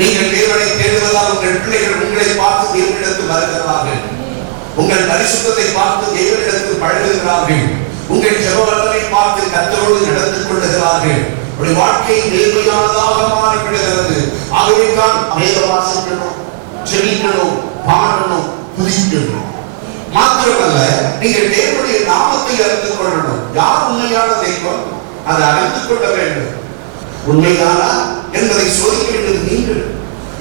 நீங்கள் தேவனை தேடுவதால் உங்கள் பிள்ளைகள் உங்களை பார்த்து தேவனிடத்தில் வருகிறார்கள். உங்கள் பரிசுத்தத்தை பார்த்து தேவனிடத்தில் பழகுகிறார்கள். உங்கள் ஜெபவல்லமை பார்த்து கர்த்தரோடு நடந்து கொள்ளுகிறார்கள். உடைய வாழ்க்கை நேர்மையானதாக மாறிவிடுகிறது. ஆகவே தான் வேதம் வாசிக்கணும், ஜெபிக்கணும், பாடணும், துதிக்கணும். மாத்திரமல்ல, நீங்கள் தேவனுடைய நாமத்தை அறிந்து கொள்ளணும். யார் உண்மையான தெய்வம் அதை அறிந்து கொள்ள வேண்டும். உண்மைதானா என்பதை சோதிக்க வேண்டியது நீங்கள்.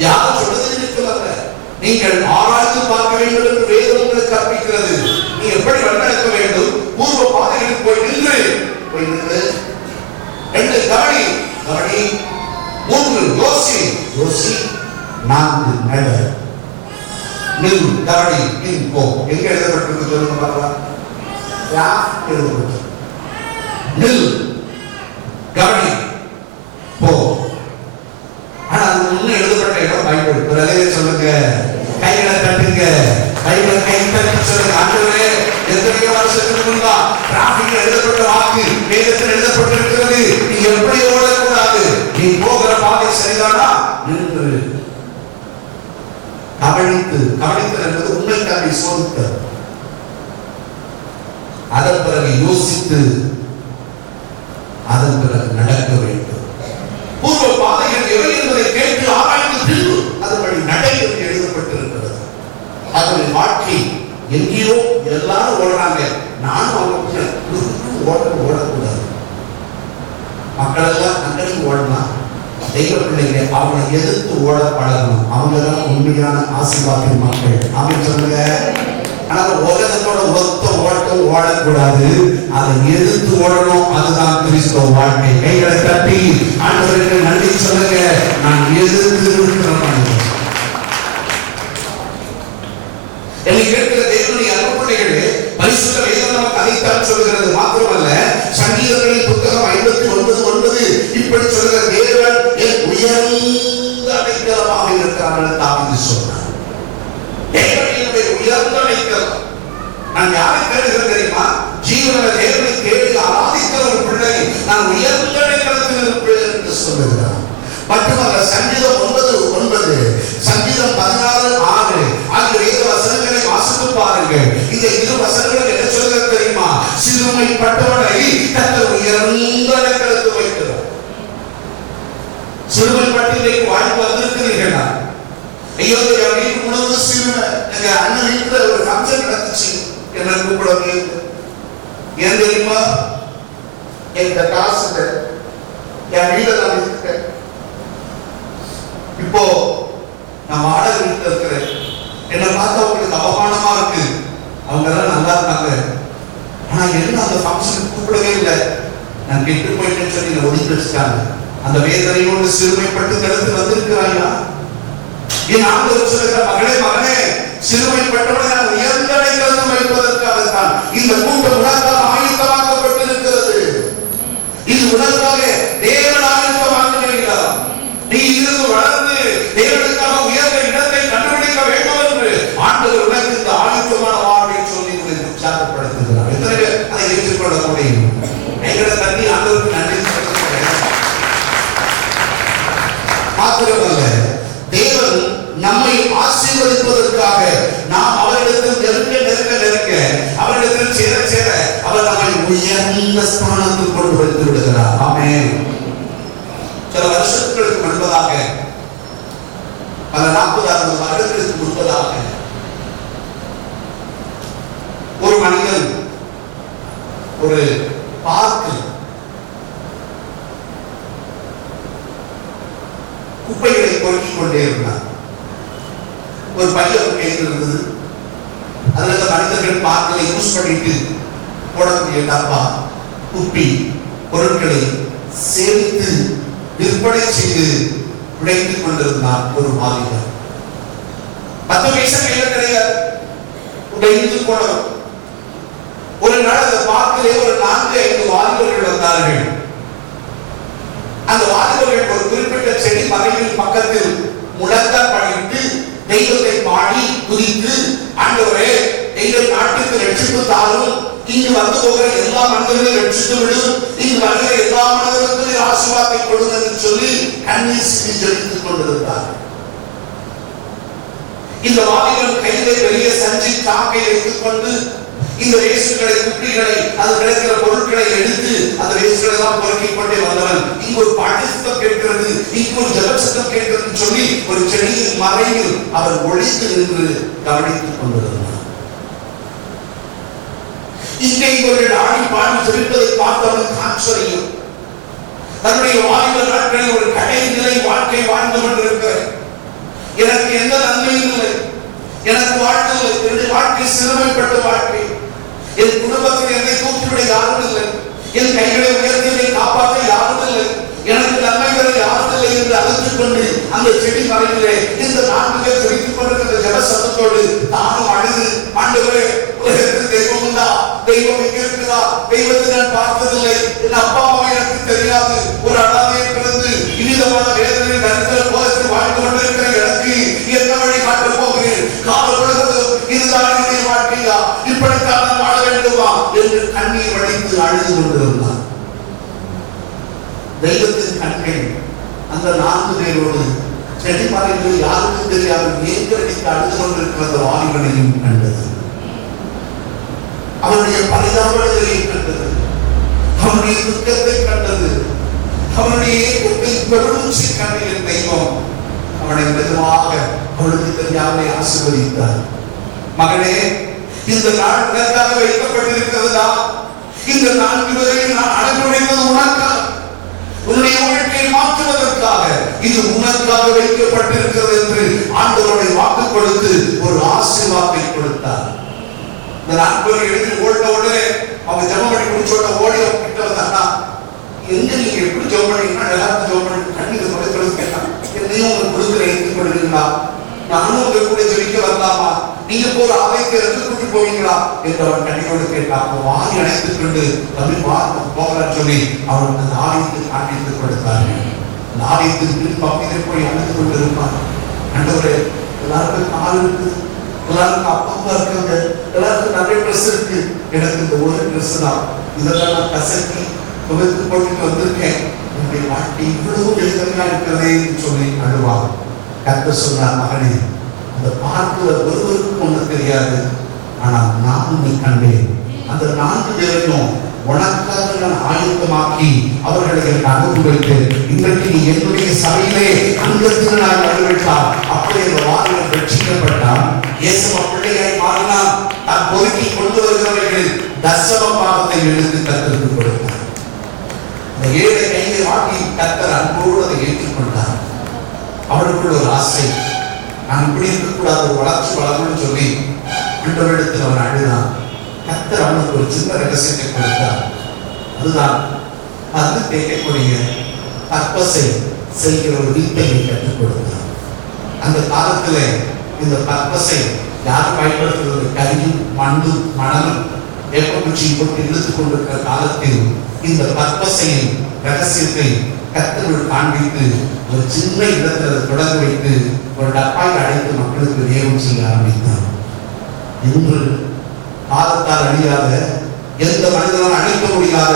யார் சொல்றது இருக்கிறாங்க, நீங்கள் ஆராய்ந்து பார்க்க வேண்டும் என்று வேதம் உங்களுக்கு கற்பிக்கிறது. நீ எப்படி வழிநடக்க வேண்டும்? பூர்வ பாதையில் போய் நின்று 2 கவனி, 3 யோசி, 4 நட, நில், கவனி, நில், போ. எங்க எழுதப்பட்டிருக்கு சொல்லுங்க பார்க்கலாம். யார் எழுதப்பட்டிருக்கு? நில், கவனி, போ. ஆனா அது முன்ன எழுதப்பட்ட இடம் பைபிள். ஒரு அலையை சொல்லுங்க, கைகளை தட்டுங்க, கைகளை கை தட்டி சொல்லுங்க, ஆண்டவரே கவனித்தல் என்பது உண்மைக்காக சோதித்தல். அதன் பிறகு யோசித்து அதன் பிறகு நடக்க வேண்டும். பூர்வ பாதைகள் எவை என்பதை கேட்டு ஆராய்ந்து பின்பு அதன்படி நடை என்று எழுதப்பட்டிருக்கிறது. அதனுடைய வாழ்க்கை எங்கேயோ எல்லாரும் ஓடுறாங்க, நானும் அவங்க ஓடக்கூடாது. மக்கள் எல்லாம் அங்கேயும் ஓடலாம். தெய்வ பிள்ளைங்க அவங்களை எதிர்த்து ஓட பழகணும். அவங்கதான் உண்மையான ஆசீர்வாத மக்கள். அவங்க சொல்லுங்க. ஆனால் உலகத்தோட ஒத்த ஓட்டம் ஓடக்கூடாது, அதை எதிர்த்து ஓடணும். அதுதான் கிறிஸ்தவ வாழ்க்கை. கைகளை தட்டி ஆண்டவருக்கு நன்றி சொல்லுங்க. நான் எதிர்த்து இருக்கிறேன். என்னை கேட்கிற தேவனுடைய அருள்பிள்ளைகளே, பரிசுத்த வேதம் நமக்கு அதைத்தான் சொல்கிறது. மாத்திரமல்ல, சங்கீதங்களின் புத்தகம் 59:9 இப்படி சொல்கிற தேவன் என் உயர்ந்த அடைக்கலமாக இருக்கிறார்கள் தாவீது சொன்னார். தேவன் என்னுடைய உயர்ந்த அடைக்கலம். நான் யாரை தேடுகிறேன் தெரியுமா? ஜீவனுள்ள தேவனை தேடி ஆராதிக்கிற ஒரு பிள்ளை நான் உயர்ந்த அடைக்கலத்தில் இருப்பேன் என்று சொல்லுகிறார். மட்டுமல்ல, சங்கீதம் 9:9, சங்கீதம் 16:6 ஆகிய வேத வசனங்களை வாசித்து பாருங்கள். இந்த இரு வசனங்கள் என்ன சொல்கிறது தெரியுமா? சிறுமைப்பட்டவனை தங்கள் உயர்ந்த அடைக்கலத்தில் வைக்கிறார். சிறுமைப்பட்டு இன்றைக்கு வாய்ப்பு வந்திருக்கிறீர்களா? ஐயோ, என் வீட்டு முழுவதும் சிறுமை. எங்க அண்ணன் வீட்டுல ஒரு ஃபங்க்ஷன் நடந்துச்சு, என்ன கூப்பிடவே ஏன் தெரியுமா? எங்க காசு என் வீட நான் இருக்கேன். இப்போ நான் வாடகை வீட்டில் இருக்கிறேன். என்னை பார்த்து அவங்களுக்கு அவமானமா இருக்கு. அவங்க எல்லாம் நல்லா இருக்காங்க, ஆனா என்ன அந்த ஃபங்க்ஷனுக்கு கூப்பிடவே இல்லை. நான் கெட்டு போயிட்டேன்னு சொல்லி என்னை ஒதுக்கி வச்சுட்டாங்க. அந்த வேதனையோடு சிறுமைப்பட்டு கருத்து வந்திருக்கிறாயா? என் ஆண்டவர் சொல்லுகிற மகளே, மகனே, சிறுமைப்பட்டவனை நான் உயர்ந்த அடைக்கலத்தில் வைப்பதற்காகத்தான் இந்த கூட்டம் உனக்காக ஆயத்தமாக்கப்பட்டிருக்கிறது. இது உனக்காக தேவன் ஆயத்தமாக்குகிறார். நீ இருந்து வளர்ந்து தேவனுக்காக உயர்ந்த இடத்தை கண்டுபிடிக்க வேண்டும் என்று ஆண்டவர் உனக்கு இந்த ஆயத்தமான வாழ்வை சொல்லி உங்களை உற்சாகப்படுத்துகிறார். எத்தனை பேர் அதை ஏற்றுக்கொள்ள முடியும்? எங்களை தண்ணி ஆண்டவருக்கு நன்றி சொல்லுகிறேன். மாத்திரமல்ல, தேவன் நம்மை ஆசீர்வதிப்பதற்காக நாம் அவரிடத்தில் நெருக்க அவரிடத்தில் சேர அவர் நம்மை உயர்ந்த ஸ்தானத்தில் கொண்டு வந்து விடுகிறார். ஆமென். சில வருஷங்களுக்கு முன்பதாக, பல 40-60 வருடங்களுக்கு முன்பதாக ஒரு மனிதன் ஒரு பார்க்கில் குப்பைகளை பொறுக்கிக் கொண்டே இருந்தார். ஒரு பையன் கையில் இருந்தது. அதுல மனிதர்கள் பார்க்கலை யூஸ் பண்ணிட்டு போடக்கூடிய டப்பா, குப்பி பொருட்களை சேமித்து விற்பனை செய்து உழைத்துக் கொண்டிருந்தார் ஒரு வாலிபர். 10 பைசா கையில கிடையாது, உடைந்து போனவர். ஒரு நாள் அந்த பார்க்கிலே ஒரு 4-5 வாலிபர்கள் வந்தார்கள். அந்த வாலிபர்கள் ஒரு குறிப்பிட்ட செடி மறைவின் பக்கத்தில் முழந்தார் பண்ணிட்டு தெய்வத்தை பாடி குதித்து, ஆண்டவரே, எங்கள் நாட்டுக்கு ரட்சிப்பு தாரும், இங்கு வந்து போகிற எல்லா மனிதர்களையும் ரட்சித்து விடும், இங்கு வருகிற எல்லா மனிதர்களுக்கும் ஆசீர்வாதத்தை கொடுங்க என்று சொல்லி கண்ணீர் சிந்தி ஜெபித்துக் கொண்டிருந்தார். இந்த வாலிபன் கையிலே பெரிய சஞ்சி சாக்கை வைத்துக் கொண்டு இந்த வேஸ்ட்களை, குப்பிகளை, அது கிடைக்கிற பொருட்களை எடுத்து அந்த வேஸ்ட்களை எல்லாம் பொறுக்கிக் கொண்டே வந்தவன், இங்கு ஒரு பாட்டிசத்தம் கேட்கிறது, இங்கு ஒரு ஜபசத்தம் கேட்கிறது சொல்லி ஒரு செடியின் மறைவில் அவர் ஒளித்து நின்று கவனித்துக் கொண்டிருந்தார். இங்கே இவர்கள் ஆடி பாடி ஜெபிப்பதை பார்த்தவனுக்கு ஆச்சரியம். தன்னுடைய வாலிப நாட்களில் ஒரு கடைநிலை வாழ்க்கை வாழ்ந்து கொண்டிருக்கிறேன், எனக்கு எந்த நன்மையும் இல்லை, எனக்கு வாழ்க்கை இல்லை, என்னுடைய வாழ்க்கை சிறுமைப்பட்ட வாழ்க்கை, என் குடும்பத்தில் என்னை தூக்கிவிட யாரும் இல்லை, என் கைகளை உயர்த்தி காப்பாற்ற யாரும் இல்லை, எனக்கு நன்மை பெற யாரும் இல்லை என்று அழைத்துக் கொண்டு அந்த செடி மறைவிலே இந்த 4 பேர் ஜெபித்துக் கொண்டிருக்கிற ஜப சத்தத்தோடு தானும் அழுது, ஆண்டவரே, உலகத்தில் தெய்வம் உண்டா? தெய்வம் எங்க இருக்குதா? தெய்வத்தை நான் பார்த்ததில்லை, என் அப்பா அம்மா எனக்கு தெரியாது, ஒரு அனாதையை பிறந்து இனிதமான வேதனை நடுத்தர போதத்தில் வாழ்ந்து கொண்டிருக்கிற எனக்கு என்ன வழி காட்டப் போகிறேன்? கால உலகம் இதுதான் என்னுடைய வாழ்க்கையா? இப்படித்தான் நான் வாழ வேண்டுமா என்று கண்ணீர் வடித்து அழுது கொண்டிருந்தார். தெய்வத்தின் கண்கள் அந்த 4 பேரோடு செடிமலைகள் யாருக்கும் தெரியாமல் ஏற்றடித்து அழுது கொண்டிருக்கிற அந்த வாலிபனையும் கண்டது. அவனுடைய பரிதாபங்களை கண்டது, அவனுடைய துக்கத்தை கண்டது, அவனுடைய ஏக்கத்தை பெருமூச்சு கண்ணிய தெய்வம் அவனை மெதுவாக அவளுக்கு தெரியாமலே ஆசீர்வதித்தார். மகனே, இந்த நாள் உனக்காக வைக்கப்பட்டிருக்கிறதா? இந்த 4 பேரை நான் அனுபவித்தது உனக்காக, உன்னுடைய வாழ்க்கையை மாற்றுவதற்காக. இது உனக்காக வைக்கப்பட்டிருக்கிறது என்று ஆண்டவருடைய வாக்கு கொடுத்து ஒரு ஆசீர்வாதத்தை கொடுத்தார். இந்த 4 பேர் எழுதி ஓட்ட உடனே அவங்க ஜெபம் பண்ணி முடிச்சோட ஓடி கிட்ட வந்தாங்கன்னா, எங்க நீங்க எப்படி ஜெபம் பண்ணீங்கன்னா எல்லாத்தையும் ஜெபம் பண்ணி கண்ணீர் தொலைக்கிறது கேட்டான். என்னையும் உங்களுக்கு கொடுக்குற எடுத்துக் கொள்ளுங்களா? நானும் உங்க கூட ஜெபிக்க வரலாமா? நீங்க போற ஆலயத்தை எடுத்து கூட்டி போவீங்களா என்று அவன் கண்ணீரோடு கேட்டான். அவன் வாரி அணைத்துக் கொண்டு தமிழ் போகலான்னு சொல்லி அவனுக்கு அந்த ஆலயத்தை காண்பித்துக் கொடுத்தார்கள். அந்த ஆலயத்திற்கு பகுதியில் போய் அழைத்து கொண்டு இருப்பான். ஆண்டவரே, எல்லாருக்கும் கால் இருக்கு, எல்லாருக்கும் அப்பா இருக்காங்க, எல்லாருக்கும் நிறைய ட்ரெஸ் இருக்கு, எனக்கு இந்த ஒரு ட்ரெஸ் தான், இதெல்லாம் நான் கசக்கி துவைத்து போட்டுட்டு வந்திருக்கேன், என்னுடைய வாழ்க்கை இவ்வளவு எளிமையா இருக்கிறதே சொல்லி அழுவான். கர்த்தர் சொன்னார், மகனே, அந்த பார்க்கிற ஒருவருக்கும் ஒன்று தெரியாது, ஆனால் நான் உன்னை கண்டேன். அந்த 4 பேரையும் உனக்காக நான் ஆயத்தமாக்கி அவர்களை எனக்கு அனுப்பி வைத்தேன். இன்றைக்கு நீ என்னுடைய சபையிலே அங்கத்தில் நான் நடுவிட்டார். அப்படி அந்த வாரியம் ரட்சிக்கப்பட்டான். இயேசு பிள்ளையாய் மாறினான். தான் பொறுக்கி கொண்டு வருகிறவர்கள் தசம பாகத்தை எடுத்து கர்த்தருக்கு கொடுத்தார். அந்த 7 கையை வாங்கி கர்த்தர் அன்போடு அதை ஏற்றுக்கொண்டார். அவனுக்குள்ள ஒரு ஆசை, நான் இப்படி இருக்கக்கூடாது, ஒரு வளர்ச்சி வளரணும்னு சொல்லி ஆண்டவரிடத்தில் அவன் அழுதான். கர்த்தர் அவனுக்கு ஒரு சின்ன ரகசியத்தை கொடுத்தார். அதுதான் அது கேட்கக்கூடிய பர்பஸை செய்கிற ஒரு வீட்டையை கற்றுக் கொடுத்தார். அந்த காலத்தில் இந்த பர்பஸை யார் பயன்படுத்துவது? கரியும் மண்ணும் மணலும் வேப்பங்குச்சியை போட்டு இழுத்துக் கொண்டிருக்கிற காலத்தில் இந்த பர்பஸையும் ரகசியத்தை கர்த்தர் காண்பித்து ஒரு சின்ன இடத்துல தொடங்க வைத்து ஒரு டப்பாய் அடைத்து மக்களுக்கு வேகம் செய்ய ஆரம்பித்தார். இன்று காலத்தால் அழியாத, எந்த மனிதனால் அழிக்க முடியாத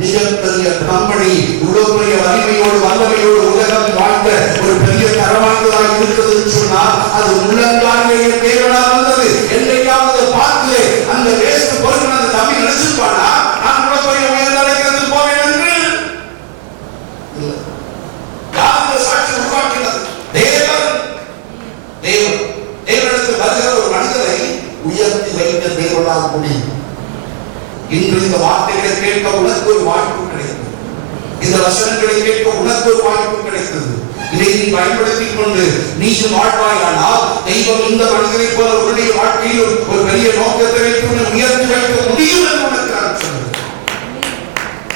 மிகப்பெரிய கம்பெனி, உலகடைய வலிமையோடு வல்லமையோடு உலகம் வாழ்ந்த ஒரு பெரிய தரவாய்ந்ததாக இருக்கிறது சொன்னால் அது உள்ளங்காலேயே தேவனாக வந்தது. என்றைக்காவது பார்த்து அந்த வேஸ்ட் பொருள் அந்த தம்பி நினைச்சிருப்பானா நான் உலகடைய உயர்ந்த அழைக்கிறது போவேன் என்று? யார் சாட்சி உருவாக்கினது? தேவன். தேவனிடத்தில் வருகிற ஒரு மனிதரை உயர்த்தி வைத்த தேவனால் முடியும். இன்று இந்த வார்த்தைகளை கேட்க உனக்கு ஒரு வாய்ப்பு கிடைத்தது. இந்த வசனங்களை கேட்க உனக்கு ஒரு வாய்ப்பு கிடைத்தது. இதை நீ பயன்படுத்திக் கொண்டு நீயும் வாழ்வாயானால் தெய்வம் இந்த மனிதனை போல உன்னுடைய வாழ்க்கையில் ஒரு பெரிய நோக்கத்தை வைத்து உயர்த்தி வைக்க முடியும் என்று உனக்கு நான் சொல்கிறேன்.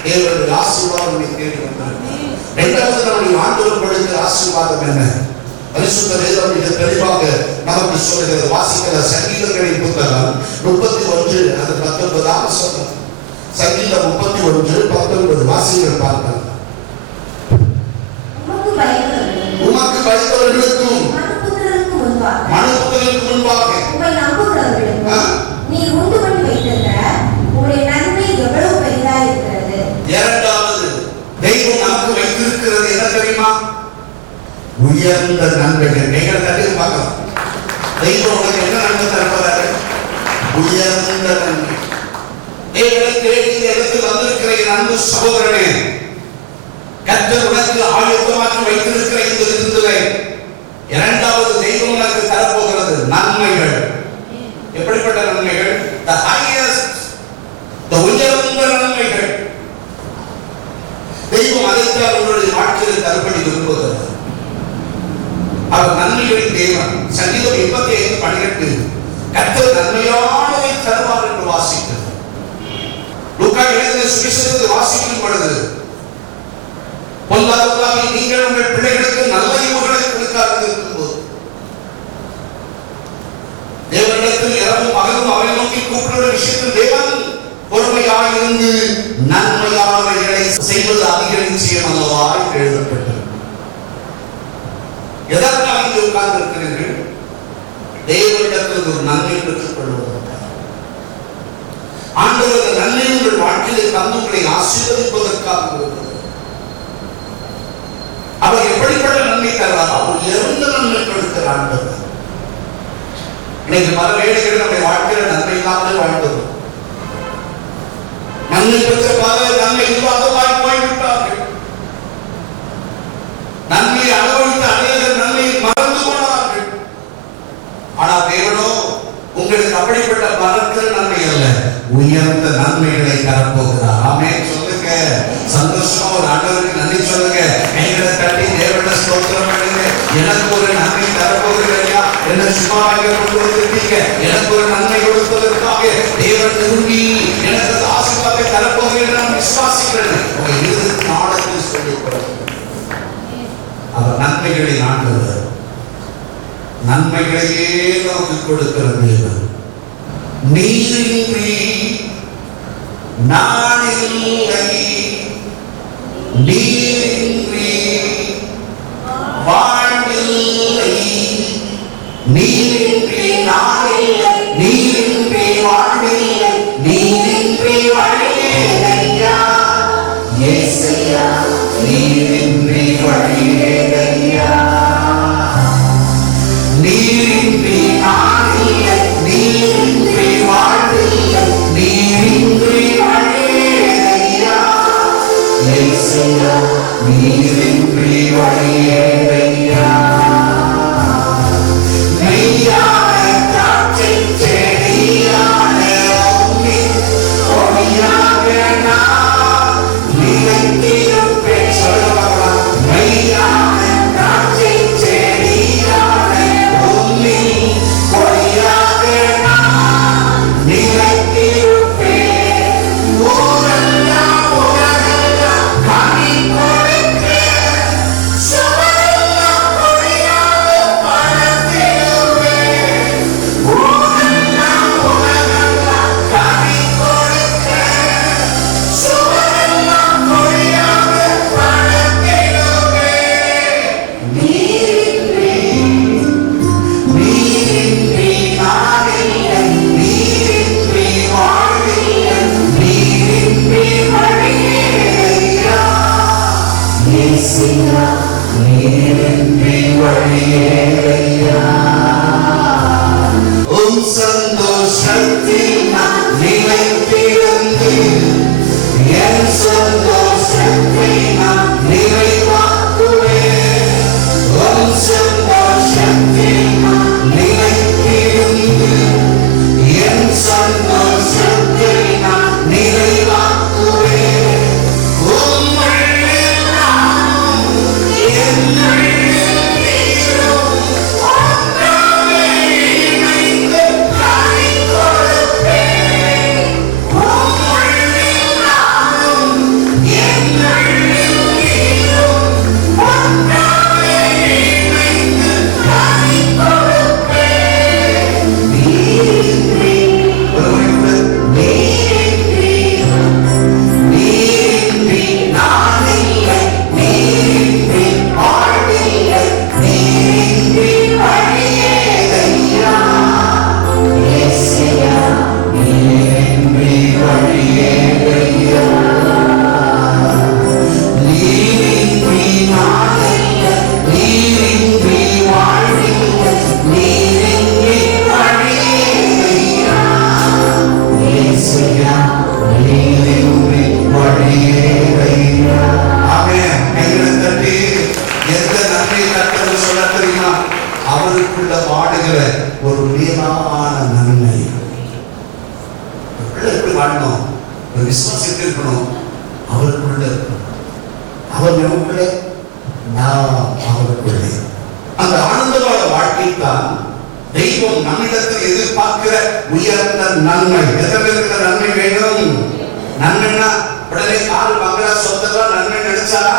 தேவனுடைய ஆசீர்வாதம் உன்னை தேடி வந்தார். 2வது நம்முடைய ஆண்டவர் கொடுக்கிற ஆசீர்வாதம் என்ன? பரிசுத்த வேதம் மிக தெளிவாக நமக்கு சொல்லுகிறது. வாசிக்கிற சங்கீதங்களின் புத்தகம் 31 அது 19 வசனம். சங்கீதம் 31:19 வாசிங்கள் பார்க்கலாம். உமக்கு பயந்தவர்களுக்கும் மனுபுத்திரருக்கு முன்பாக உம்மை நம்புகிறவர்களுக்கும் நீர் உண்டு பண்ணி வைத்திருக்கிற உம்முடைய நன்மை எவ்வளவு பெரிதா இருக்கிறது. 2வது தெய்வம் நமக்கு வைத்திருக்கிறது என்ன தெரியுமா? உயர்ந்த நன்மைகள். நீங்கள் தள்ளி பார்க்கலாம். தெய்வம் உனக்கு என்ன நன்மை தருவதாக? உயர்ந்த நன்மை. தேவனை தேடி இந்த இடத்தில் வந்திருக்கிற என் அன்பு சகோதரனே, கர்த்தர் உனக்கு ஆயத்தமாக்கி வைத்திருக்கிற இந்த விருந்திலே 2வது தெய்வம் உனக்கு தரப்போகிறது நன்மைகள். எப்படிப்பட்ட நன்மைகள்? the highest, the உயர்ந்த நன்மைகள். தெய்வம் அதைத்தான் உங்களுடைய வாழ்க்கையில் தரும்படி விரும்புகிறது. அவர் நன்மைகளின் தேவன். சங்கீதம் 85:12 கர்த்தர் நன்மையானவை தருவார் என்று வாசிக்கிறது. லூக்கா எழுதின சுவிசேஷத்தை வாசிக்கும் பொழுது பொல்லாதவர்களாகிய நீங்கள் உங்கள் பிள்ளைகளுக்கு நல்ல ஈவுகளை கொடுக்காது இருக்கும்போது தேவனிடத்தில் இரவும் பகலும் அவரை நோக்கி கூப்பிடுகிற விஷயத்தில் தேவன் பொறுமையாயிருந்து நன்மையானவைகளை செய்வது அதிக நிச்சயம் அல்லவா எழுதப்பட்டது. எதற்காக இங்கே உட்கார்ந்து இருக்கிறீர்கள்? தேவனிடத்தில் ஒரு நன்மை பெற்றுக் கொள்வதற்காக. ஆண்டவர் நன்மை உங்கள் வாழ்க்கையில் தந்து உங்களை ஆசீர்வதிப்பதற்காக இருக்கிறது. அவர் எப்படிப்பட்ட நன்மை தருவார்? கொடுக்கிறார். உயர்ந்த நன்மை கொடுக்கிற ஆண்டவர். இன்னைக்கு பல வேலைகள் நம்முடைய வாழ்க்கையில நன்மை இல்லாமல் வாழ்ந்தோம். நன்மை பெற்ற பல நன்மை இல்லாதவாய் போய்விட்டார்கள். நன்மை அனுபவித்த அநேகர் நன்மையை மறந்து போனார்கள். ஆனால் தேவனோ உங்களுக்கு அப்படிப்பட்ட பலக்கிற நன்மை அல்ல, உயர்ந்த நன்மைகளை தரப்போகிறார். ஆமென் சொல்லுங்க. சந்தோஷமா ஒரு ஆண்டவருக்கு நன்றி சொல்லுங்க. கைகளை தட்டி தேவனை ஸ்தோத்திரம் பண்ணுங்க. எனக்கு ஒரு நன்மை தரப்போகிறீங்க, என்ன சும்மாவாக கொண்டு வந்திருக்கீங்க, எனக்கு ஒரு நன்மை கொடுப்பதற்காக தேவன் விரும்பி எனக்கு ஆசீர்வாதத்தை தரப்போகிறேன் நான் விசுவாசிக்கிறேன். உங்க இருதயத்தின் ஆழத்தில் சொல்லிக் அவர் நன்மைகளை நாடுகிறார். நன்மைகளையே நமக்கு கொடுக்கிற தேவன். நீரின்றி நான் இல்லை, நீரின்றி வாழ்வில்லை, நீரின்றி நான் இல்லை, நீரின்றி வாழ்வில்லை, நீரின்றி வழியேதையா இயேசுயா, நீரின்றி வழியேதையா, நீரின்றி நான் இல்லை, நீரின்றி வாழ்வில்லை, நீரின்றி வழியேதையா இயேசுயா, நீரின்றி வழியேதையா. அந்த ஆனந்தமான வாழ்க்கைத்தான் தெய்வம் நம்மிடத்தில் எதிர்பார்க்கிற உயர்ந்த நன்மை. எத்தனை இருக்கிற நன்மை வேணும்? நன்மைன்னா உடனே கால் பங்களா சொத்தெல்லாம் நன்மை நினைச்சாரா?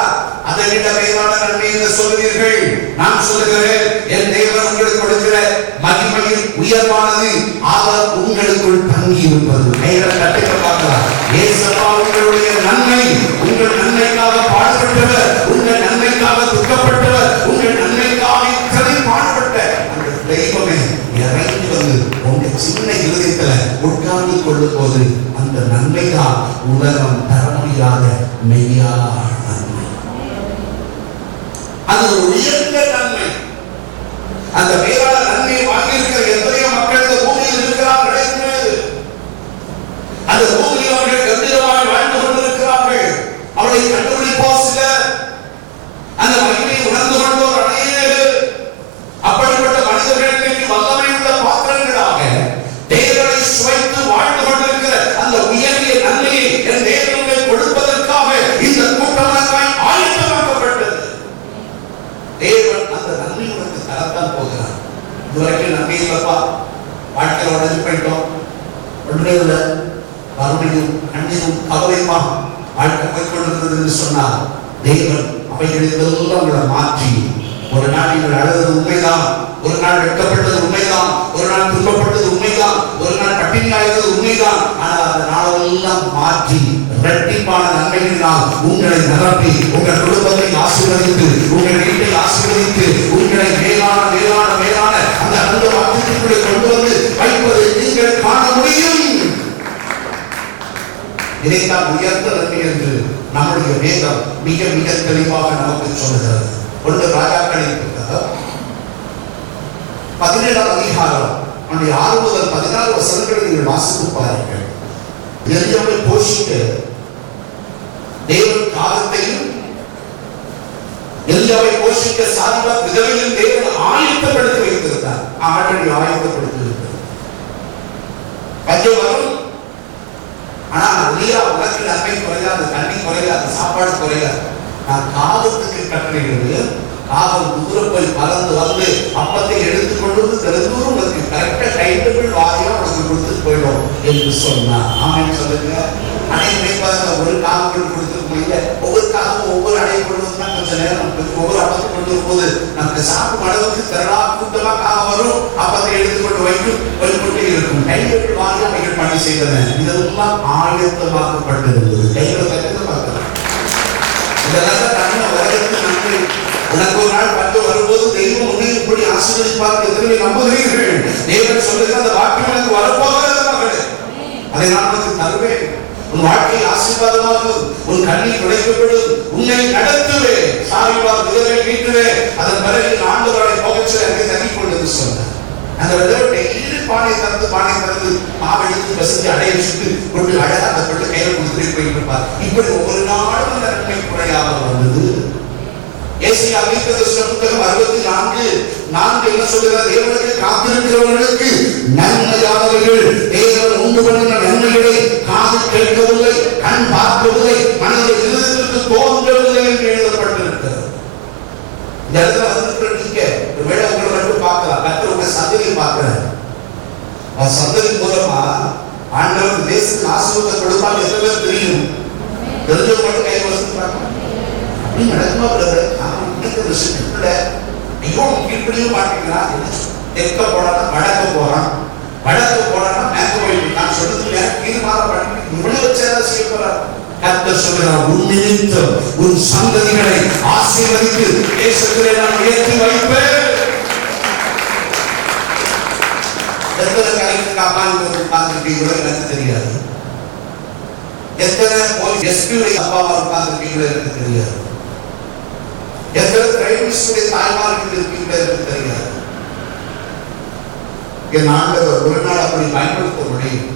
அதை விட மேலான நன்மை என்று சொல்கிறீர்கள். நான் சொல்லுகிறேன், என் தேவன் உங்களுக்கு கொடுக்கிற மகிமையில் உயர்வானது அவர் உங்களுக்குள் தங்கி இருப்பது. கைகளை கட்டிக்க பார்க்கலாம். ஏசப்பா உங்களுடைய நன்மை, உங்கள் நன்மைக்காக பாடுபட்டவர், உங்கள் நன்மைக்காக துக்கப்பட்டவர், உங்கள் நன்மைக்காக இத்தனை பாடுபட்ட அந்த தெய்வமே இறங்கி வந்து உங்க சின்ன இருதயத்துல உட்கார்ந்து கொள்ளும் போது அந்த நன்மைதான் உலகம் தர முடியாத மெய்யான நன்மை. அது ஒரு உயர்ந்த நன்மை. அந்த மேலான நன்மையை வாங்கியிருக்கிற எத்தனையோ மக்கள் இந்த பூமியில் இருக்கிறார்கள். அந்த பூமியில் அவர்கள் கம்பீரமாக வாழ்ந்து கொண்டிருக்கிறார்கள். அவளை கண்டுபிடிப்போ சிலர், அந்த மகிமையை உணர்ந்து கொண்டோர் அநேகர். அப்படிப்பட்ட மனிதர்களுக்கு வல்லமை உள்ள பாத்திரங்களாக தேவனை சுவைத்து வாழ்ந்து கொண்டிருக்கிற அந்த உயரிய நன்மையை என் தேவனுக்கு கொடுப்பதற்காக இந்த கூட்டமாய் ஆயத்தமாக்கப்பட்டது. தேவன் அந்த நன்மை உனக்கு தரத்தான் போகிறார். இதுவரைக்கும் நன்மை இல்லப்பா, வாழ்க்கையில் உடஞ்சு போயிட்டோம், ஒன்றே இல்லை, மறுபடியும் கண்ணீரும் கவலையுமா வாழ்க்கை போய்கொண்டிருக்கிறது என்று சொன்னார். தேவன் அவைகளெல்லாம் உங்களை மாற்றி, ஒரு நாள் நீங்கள் அழுவது உண்மைதான், ஒரு நாள் வெட்கப்பட்டது உண்மைதான், ஒரு நாள் துன்பப்பட்டது உண்மைதான், ஒரு நாள் பட்டினியாகிறது உண்மைதான். ஆனால் அந்த நாளெல்லாம் மாற்றி இரட்டிப்பான நன்மைகளினால் உங்களை நிரப்பி, உங்கள் குடும்பத்தை ஆசீர்வதித்து, உங்கள் வீட்டை ஆசீர்வதித்து, உங்களை மேலான மேலான மேலான அந்த நல்ல வாக்கியத்திற்குள்ளே கொண்டு வந்து வைப்பதை நீங்கள் காண முடியும். இதைத்தான் உயர்ந்த நன்மை என்று நம்முடைய வேதம் மிக மிக தெளிவாக நமக்கு சொல்லுகிறது. ஒன்று ராஜாக்களின் புத்தகம் 17ஆம் அதிகாரம் 6 முதல் 14 வசனங்களை நீங்கள் வாசித்து பாருங்கள். எலியாவை போஷிக்க தேவன் காலத்தையும், எலியாவை போஷிக்க சாரிபாத் விதவையும் தேவன் ஆயத்தப்படுத்தி வைத்திருந்தார். ஆல்ரெடி ஆயத்தப்படுத்தி இருக்கிறார். பஞ்சம் வரும், ஆனா எலியா உனக்கு நன்மை குறையாது, தண்ணி குறையாது, சாப்பாடு குறையாது. நான் காலத்துக்கு கட்டளையிடுவது, காலம் தூரம் போய் பறந்து வந்து அப்பத்தை எடுத்துக்கொண்டு வந்து தெருந்தூரம் உனக்கு கரெக்டா கைட்டபிள் வாரியா உனக்கு கொடுத்து போயிடும் என்று சொன்னார். ஆமாம் சொல்லுங்க. அடை மேய்ப்பதாக ஒரு காலம் கொடுத்துருக்க முடியல. ஒவ்வொரு காலமும் ஒவ்வொரு அடையை கொண்டு வந்தா கொஞ்சம் நேரம், ஒவ்வொரு அப்பத்தை கொண்டு வரும்போது நமக்கு சாப்பிடும் அளவுக்கு திரளா கூட்டமா காலம் வரும். அப்பத்தை எடுத்துக்கொண்டு வைக்கும் கொண்டே இருக்கும். கைட்டபிள் வாரியா அவைகள் பணி செய்தன. இதெல்லாம் ஆயத்தமாக்கப்பட்டிருந்தது. கைகளை தக்கத்தை பார்க்கலாம். இதெல்லாம் நன்மை, உலகத்து நன்மை. உனக்கு ஒரு நாள் பட்டு வரும்போது தெய்வம் உன்னை இப்படி ஆசீர்வதிப்பார் என்று நம்புகிறீர்கள். தேவன் சொல்லுகிற அந்த வாக்கியம் எனக்கு வரப்போகிறது மகளே, அதை நான் உனக்கு தருவேன். உன் வாழ்க்கை ஆசீர்வாதமாகும், உன் கண்ணீர் துடைக்கப்படும், உன்னை நடத்துவேன், சாரிபாத் விதவை மீட்டுவேன். அதன் பிறகு ஆண்டவரை போகச் அங்கே தங்கிக் கொண்டு சொன்னார். அந்த விதவை டெய்லி பானை திறந்து மாவெடுத்து பசித்து அடைய சுட்டு கொண்டு அழகாக அந்த கொண்டு கையில கொடுத்துட்டு போயிட்டு இருப்பார். இப்படி ஒவ்வொரு நாளும் அந்த நன்மை குறையாமல் வந்தது. ஏசாயா தீர்க்கதரிசன புத்தகம் 64:4 என்ன சொல்லுகிறது? தேவனுக்கு காத்திருக்கிறவர்களுக்கு நன்மையானவைகள், தேவன் உண்டு பண்ணின நன்மைகளை காது கேட்கவில்லை, கண் பார்க்கவில்லை, மனித இதயத்திற்கு தோன்றவில்லை என்று எழுதப்பட்டிருக்கிறது. இந்த இடத்துல வந்து நீங்க ஒருவேளை உங்களை மட்டும் பார்க்கலாம், கர்த்தர் உங்க சந்ததியை பார்க்கிறார். சந்ததி மூலமா ஆண்டவர் தேசத்துக்கு ஆசீர்வாதம் கொடுப்பாங்க. எத்தனை பேர் தெரியும்? தெரிஞ்சவங்க மட்டும் கை வசதி பார்க்கலாம். அப்படி நடக்குமா பிரதர்? இப்படியும் மாட்டீங்களா? தெற்க போறானா வடக்க போறான், வடக்க போறானா மேற்கு போயிட்டு. நான் சொல்றது தீர்மானம் பண்ணி இவ்வளவு வச்சதான் செய்ய போறார். கர்த்தர் சொல்கிறார், உன் நிமித்தம் உன் சந்ததிகளை ஆசீர்வதித்து தேசத்திலே நான் உயர்த்தி வைப்பேன். எத்தனை கலைஞருக்கு அம்மா உட்கார்ந்துருக்கீங்களோ எனக்கு தெரியாது. எத்தனை போலீஸ் எஸ்பியுடைய அப்பாவா உட்கார்ந்துருக்கீங்களோ எனக்கு தெரியாது. எத்தனை பிரைவேட்ஸுடைய தாய்மார்கள் இருப்பீங்களோ எனக்கு தெரியாது. என் ஆண்டவர் ஒரு நாள் அப்படி பயன்படுத்த முடியும்.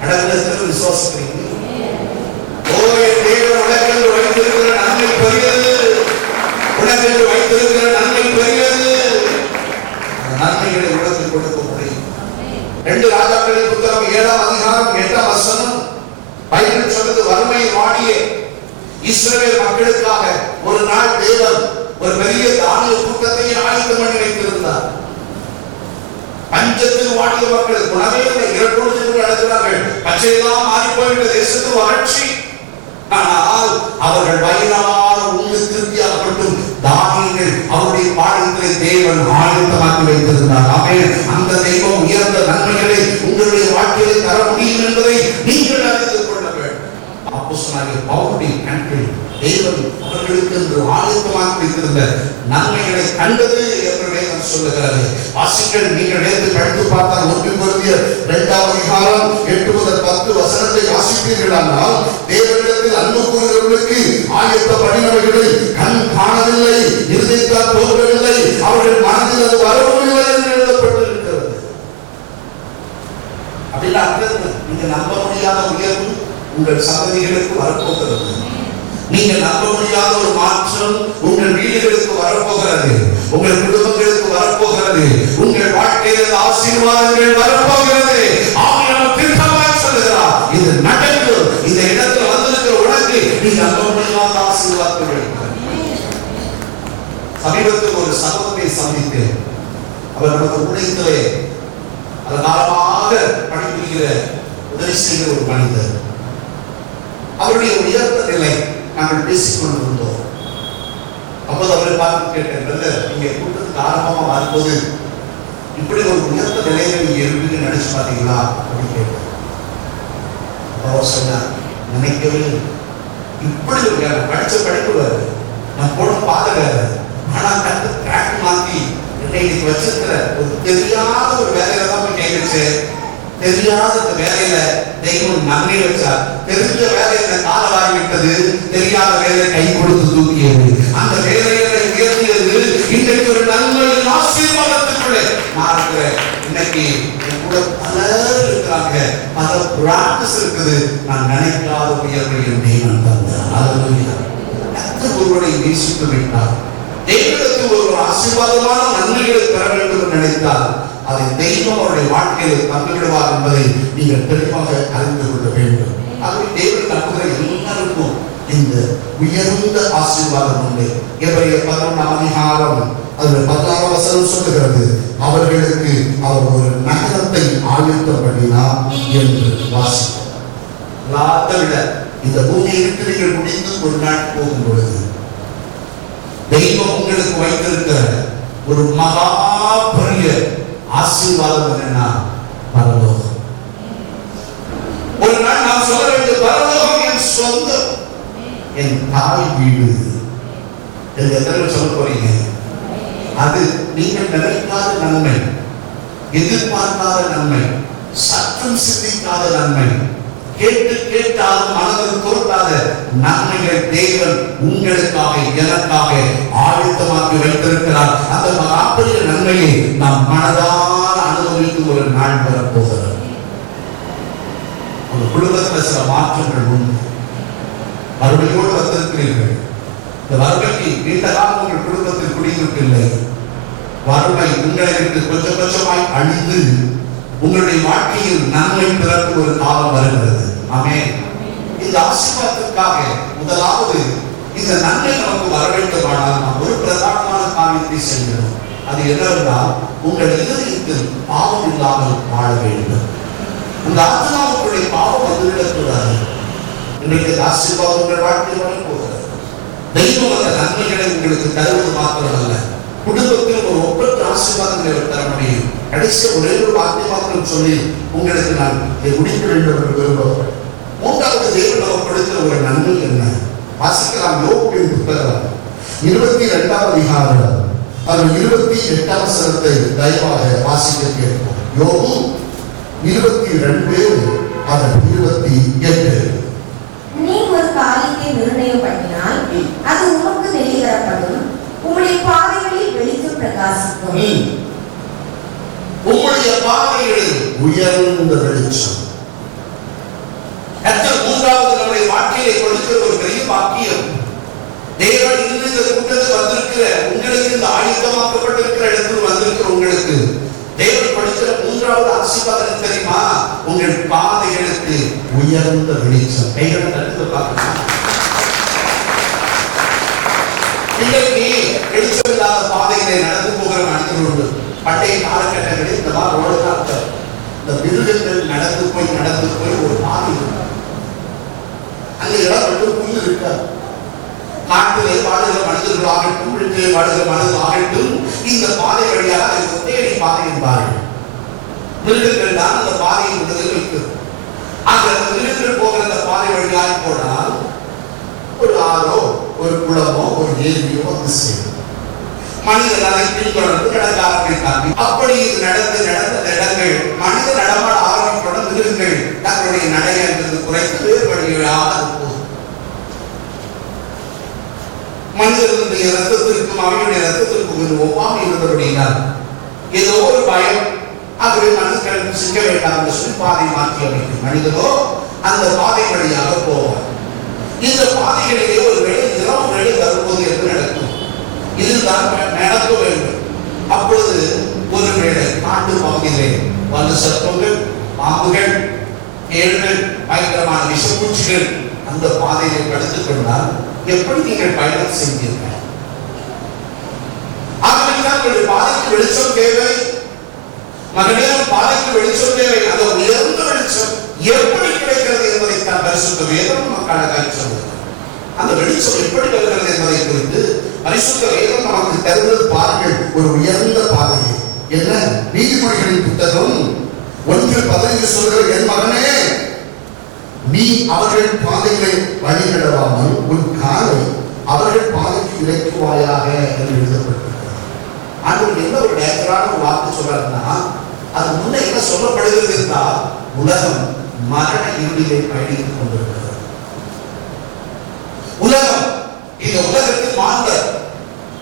நடக்கிறதுக்கு விசுவாசிக்கிறீங்க? உனக்கென்று வைத்திருக்கிற நன்மை பெரியது, உனக்கென்று வைத்திருக்கிற நன்மை பெரியது. நன்மைகளை உலகத்தில் கொடுக்க முடியும். 2 ராஜாக்களின் புத்தகம் 7ஆம் அதிகாரம் 8ஆம் வசனம் பைபிள் சொல்றது, வறுமை வாடிய இஸ்ரவேல் மக்களுக்காக ஒரு நாள் தேவன் ஒரு பெரிய தானிய கூட்டத்தை ஆயத்தம் பண்ணி வைத்திருந்தார். பஞ்சத்தில் வாடிய மக்களுக்கு உணவே இல்லை, இரட்டோடு சென்று நடக்கிறார்கள். பச்சையெல்லாம் மாறி போய்விட்ட தேசத்தில் வறட்சி. ஆனால் அவர்கள் வயிறார உண்டு திருப்தியாகப்பட்டும் தானியங்கள் அவருடைய பாடங்களை தேவன் ஆயத்தமாக்கி வைத்திருந்தார். ஆமென். அந்த தெய்வம் உயர்ந்த நன்மைகளை உங்களுடைய வாழ்க்கையை தர முடியும் என்பதை நீங்கள் அறிந்து கொள்ள வேண்டும். அப்போஸ்தலனாகிய பவுலுடைய கண்கள் தேவன் அவர்களுக்கு என்று ஆயத்தமாக்கி வைத்திருந்த நன்மைகளை கண்டது என்று வேதம் சொல்லுகிறது. வாசிங்கள், நீங்கள் நேற்று படித்து பார்த்தால் 1 கொரிந்தியர் 2ஆம் அதிகாரம் 8 முதல் 10 வசனத்தை வாசித்து வாசிப்பீர்களானால், தேவனிடத்தில் அன்பு கூறுகிறவர்களுக்கு ஆயத்தப்படினவைகளை கண் காணவில்லை, இருதயத்தால் தோன்றவில்லை, அவர்கள் மனதில் அது வரவும் இல்லை என்று எழுதப்பட்டிருக்கிறது. அப்படின்னா நீங்க நம்ப முடியாத உயர்வு உங்கள் சந்ததிகளுக்கு வரப்போகிறது. நீங்க நம்ப முடியாத ஒரு மாற்றம் உங்கள் வீடுகளுக்கு வரப்போகிறது, உங்கள் குடும்பங்களுக்கு வரப்போகிறது, உங்கள் வாழ்க்கையில் ஆசீர்வாதங்கள் வரப்போகிறது. ஆவியானவர் திட்டமாய் சொல்லுகிறார், இது நடக்கும். இந்த இடத்துல வந்திருக்கிற உனக்கு நீ நம்ப முடியாத ஆசீர்வாதங்கள். சமீபத்தில் ஒரு சகோதரியை சந்தித்தேன். அவர் நமக்கு உழைத்தவே காலமாக பணிபுரிகிற உதவி செய்கிற ஒரு மனிதர். அவருடைய உயர்ந்த நிலை நாங்கள் பேசிக் கொண்டிருந்தோம். அப்போது அவரை பார்த்து கேட்டேன், நீங்க கூட்டத்துக்கு ஆரம்பமா வரும்போது இப்படி ஒரு உயர்ந்த நிலையில நீங்க இருப்பீங்கன்னு நினைச்சு பாத்தீங்களா அப்படின்னு கேட்டேன். அவர் சொன்னார், நினைக்கவே இப்படி ஒரு படிச்ச படிப்பு வேறு, நான் போன பாதை வேறு, ஆனா கட்டு டிராக் மாத்தி இன்னைக்கு வச்சிருக்கிற ஒரு தெரியாத ஒரு வேலையில தான் போய் கை வச்சேன். தெரியாத இந்த வேலையில தெய்வம் நன்றி வச்சார். தெரிஞ்ச வேலை என்ன கால வாரி விட்டது, தெரியாத வேலை கை கொடுத்து தூக்கியது. அந்த வேலைகளை உயர்த்தியது இன்றைக்கு ஒரு நன்மையின் ஆசீர்வாதத்துக்குள்ளே நான் இருக்கிறேன். இன்னைக்கு என் கூட பலர் இருக்கிறாங்க, பல பிராக்டிஸ் இருக்குது. நான் நினைக்காத உயர்வை என் தெய்வம் தந்தார். ஒருவரை நேசித்து விட்டார். தெய்வத்துக்கு ஒரு ஆசீர்வாதமான நன்மைகளை பெற வேண்டும் என்று நினைத்தால் அதை தெய்வம் அவருடைய வாழ்க்கையில் தந்துவிடுவார் என்பதை நீங்கள் தெளிவாக அறிந்து கொள்ள வேண்டும். ஆகவே தேவன் நம்புகிற எல்லாருக்கும் இந்த உயர்ந்த ஆசீர்வாதம் உண்டு. எபிரேயர் 11ஆம் அதிகாரம் அதில் 16ஆம் வசனம் சொல்லுகிறது, அவர்களுக்கு அவர் ஒரு நகரத்தை ஆயத்தம் பண்ணினார் என்று வாசிக்கிறோம். இந்த பூமியை விட்டு நீங்கள் முடிந்து ஒரு நாள் போகும் பொழுது தெய்வம் உங்களுக்கு வைத்திருக்கிற ஒரு மகா பெரிய ஆசீர்வாதம் என்னன்னா பரலோகம். ஒரு நாள் நாம் சொல்ல வேண்டிய பரலோகம் என் சொந்தம், என் தாய் வீடு என்று எத்தனை சொல்ல போறீங்க? அது நீங்கள் நினைக்காத நன்மை, எதிர்பார்க்காத நன்மை, சத்தம் சிந்திக்காத நன்மை, கேட்டு கேட்டாலும் மனதில் தோற்றாத நன்மைகள் தேவன் உங்களுக்காக எனக்காக ஆயத்தமாக்கி வைத்திருக்கிறார். அந்த மகாபெரிய நன்மையை நாம் மனதார அனுபவிக்கும் ஒரு நாள் வரப்போகிறது. உங்கள் குடும்பத்தில் சில மாற்றங்கள் உண்டு. வறுமையோடு வந்திருக்கிறீர்கள். இந்த வறுமைக்கு நீண்ட காலம் உங்கள் குடும்பத்தில் குடியிருப்பில்லை. வறுமை உங்களை விட்டு கொஞ்சம் கொஞ்சமாய் அழிந்து உங்களுடைய வாழ்க்கையில் நன்மை பிறக்கும் ஒரு காலம் வருகிறது. ஆமென். இந்த ஆசீர்வாதத்திற்காக முதலாவது இந்த நன்மை நமக்கு வர வேண்டுமானால் நாம் ஒரு பிரதானமான காரியத்தை செய்கிறோம். அது என்னவென்றால் உங்கள் இதயத்தில் பாவம் இல்லாமல் வாழ வேண்டும். அந்த ஆத்மாவுக்குள்ளே பாவம் வந்துவிடக்கூடாது. இன்றைக்கு ஆசீர்வாதம் உங்கள் வாழ்க்கையில் வரப்போகிறது. தெய்வம் அந்த நன்மைகளை உங்களுக்கு தருவது மாத்திரமல்ல, குடும்பத்தில் ஒரு ஒப்பற்ற ஆசீர்வாதங்களை தர முடியும். கடைசி ஒரே ஒரு வார்த்தை மாத்திரம் சொல்லி உங்களுக்கு நான் முடிக்க வேண்டும் என்று விரும்புகிறேன். மூன்றாவது தேவன் நமக்கு கொடுக்கிற ஒரு நன்மை என்ன? வாசிக்கலாம். யோபுவின் புத்தகம் 22ஆம் அதிகாரம் அதில் 28ஆம் வசனத்தை தயவாக வாசிக்க கேட்போம். யோபு 22 அதில் 28. நீ ஒரு காரியத்தை நிர்ணயம் பண்ணினால் அது உமக்கு வெளிவரப்படும், உம்முடைய பாதைகளில் வெளிச்சம் பிரகாசிக்கும். உம்முடைய பாதைகளில் உயர்ந்த வெளிச்சம். மூன்றாவது நம்முடைய வாழ்க்கையை கொடுக்கிற ஒரு பெரிய பாக்கியம். தேவன் இந்த கூட்டத்தில் வந்திருக்கிற உங்களுக்கு, இந்த ஆயுதமாக்கப்பட்டிருக்கிற இடத்தில் வந்திருக்கிற உங்களுக்கு தேவன் கொடுக்கிற மூன்றாவது ஆசீர்வாதம் தெரியுமா? உங்கள் பாதைகளுக்கு உயர்ந்த வெளிச்சம். கைகளை தடுத்து பார்க்கலாம். இன்றைக்கு வெளிச்சம் இல்லாத பாதைகளை நடந்து போகிற மனிதர்கள் உண்டு. பண்டைய காலகட்டங்களில் இந்த மாதிரி ரோடு தான் இந்த மிருகங்கள் நடந்து போய் ஒரு பாதை இருக்கும். அந்த இடம் மட்டும் புல்லு இருக்காது. காட்டிலே வாழுகிற மனிதர்கள் ஆகட்டும், வீட்டிலே வாழுகிற மனிதர்கள் ஆகட்டும், இந்த பாதை வழியாக அதை தேடி பாதை என்பார்கள். மிருகங்கள் தான் அந்த பாதையை முதலில் வைக்கிறது. அந்த மிருகங்கள் போகிற அந்த பாதை வழியாக போனால் ஒரு ஆறோ ஒரு குளமோ ஒரு ஏரியோ வந்து சேரும். மனிதன் அதை பின்தொடர்ந்து நடக்க ஆரம்பித்தாங்க. அப்படி இது நடந்த இடங்கள் மனித நடமாட ஆரம்பித்தோட மிருகங்கள் தங்களுடைய நடை என்பது குறைத்து வேறு வழிகளாக போகும். மனிதர்களுடைய ரத்தத்திற்கும் அவனுடைய ரத்தத்திற்கும் ஒரு ஒவ்வாமை இருந்தபடியினால் ஏதோ ஒரு பயம், ஆகவே மனிதர்கள் சிக்க வேண்டாம் என்று சொல்லி பாதை மாற்றி அமைக்கும். மனிதனோ அந்த பாதை வழியாக போவார். இந்த பாதைகளிலே ஒரு வேளை இரவு வேளை வரும்போது என்று நடக்கும். இதுதான் நடக்க வேண்டும். அப்பொழுது ஒரு வேளை காட்டு பகுதியிலே வந்து சர்ப்பங்கள், பாம்புகள், தேள்கள், பயங்கரமான விஷப்பூச்சிகள் அந்த பாதையை படுத்துக் கொண்டால் எப்படி நீங்கள் பயணம் செய்வீர்கள்? ஆகவே பாதைக்கு வெளிச்சம் தேவை. மகனே, பாதைக்கு வெளிச்சம் தேவை. அந்த உயர்ந்த வெளிச்சம் எப்படி கிடைக்கிறது என்பதை தான் பரிசுத்த வேதம் நமக்காக சொல்லுகிறது. அந்த வெளிச்சம் எப்படி வருகிறது என்பதை குறித்து பரிசுத்த வேதம் நமக்கு தருவது பாருங்கள். ஒரு உயர்ந்த பாதையை என்ன? நீதிமொழிகளின் புத்தகம் 1:15 சொல்கிற, என் மகனே, நீ அவர்கள் பாதைகளை வழி நடவாமல் உன் காலை அவர்கள் பாதைக்கு இறக்குவாயாக என்று எழுதப்பட்டிருக்கிறது. ஆண்டவர் என்ன ஒரு நேரத்திலான ஒரு வார்த்தை சொல்றாருன்னா, அது முன்ன என்ன சொல்லப்படுகிறது என்றால், உலகம் மரண இருளிலே பயணித்துக் கொண்டிருக்கிறது. உலகம், இந்த உலகத்தில் மாந்தர்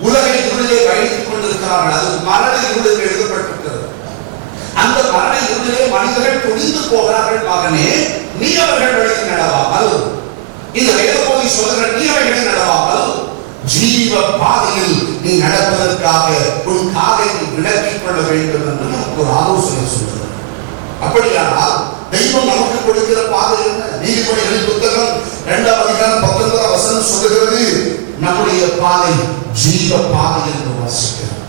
உலக இருளிலே பயணித்துக் கொண்டிருக்கிறார்கள். அது மரண இருளில் எழுதப்பட்டிருக்கிறது. அந்த மரண இருளிலே மனிதர்கள் துணிந்து போகிறார்கள். மகனே, நீ அவர்கள் வழியில் நடவாமல், இந்த வேதபோதி சொல்கிற நீ அவர்களை நடவாமல் ஜீவ பாதையில் நீ நடப்பதற்காக உன் காலை விலக்கிக் கொள்ள வேண்டும் என்று நமக்கு ஒரு ஆலோசனை சொல்கிறது. அப்படியானால் தெய்வம் நமக்கு கொடுக்கிற பாதை என்ன? நீதிமொழிகளின் புத்தகம் 2:19 சொல்லுகிறது, நம்முடைய பாதை ஜீவ பாதை என்று வாசிக்கிறோம்.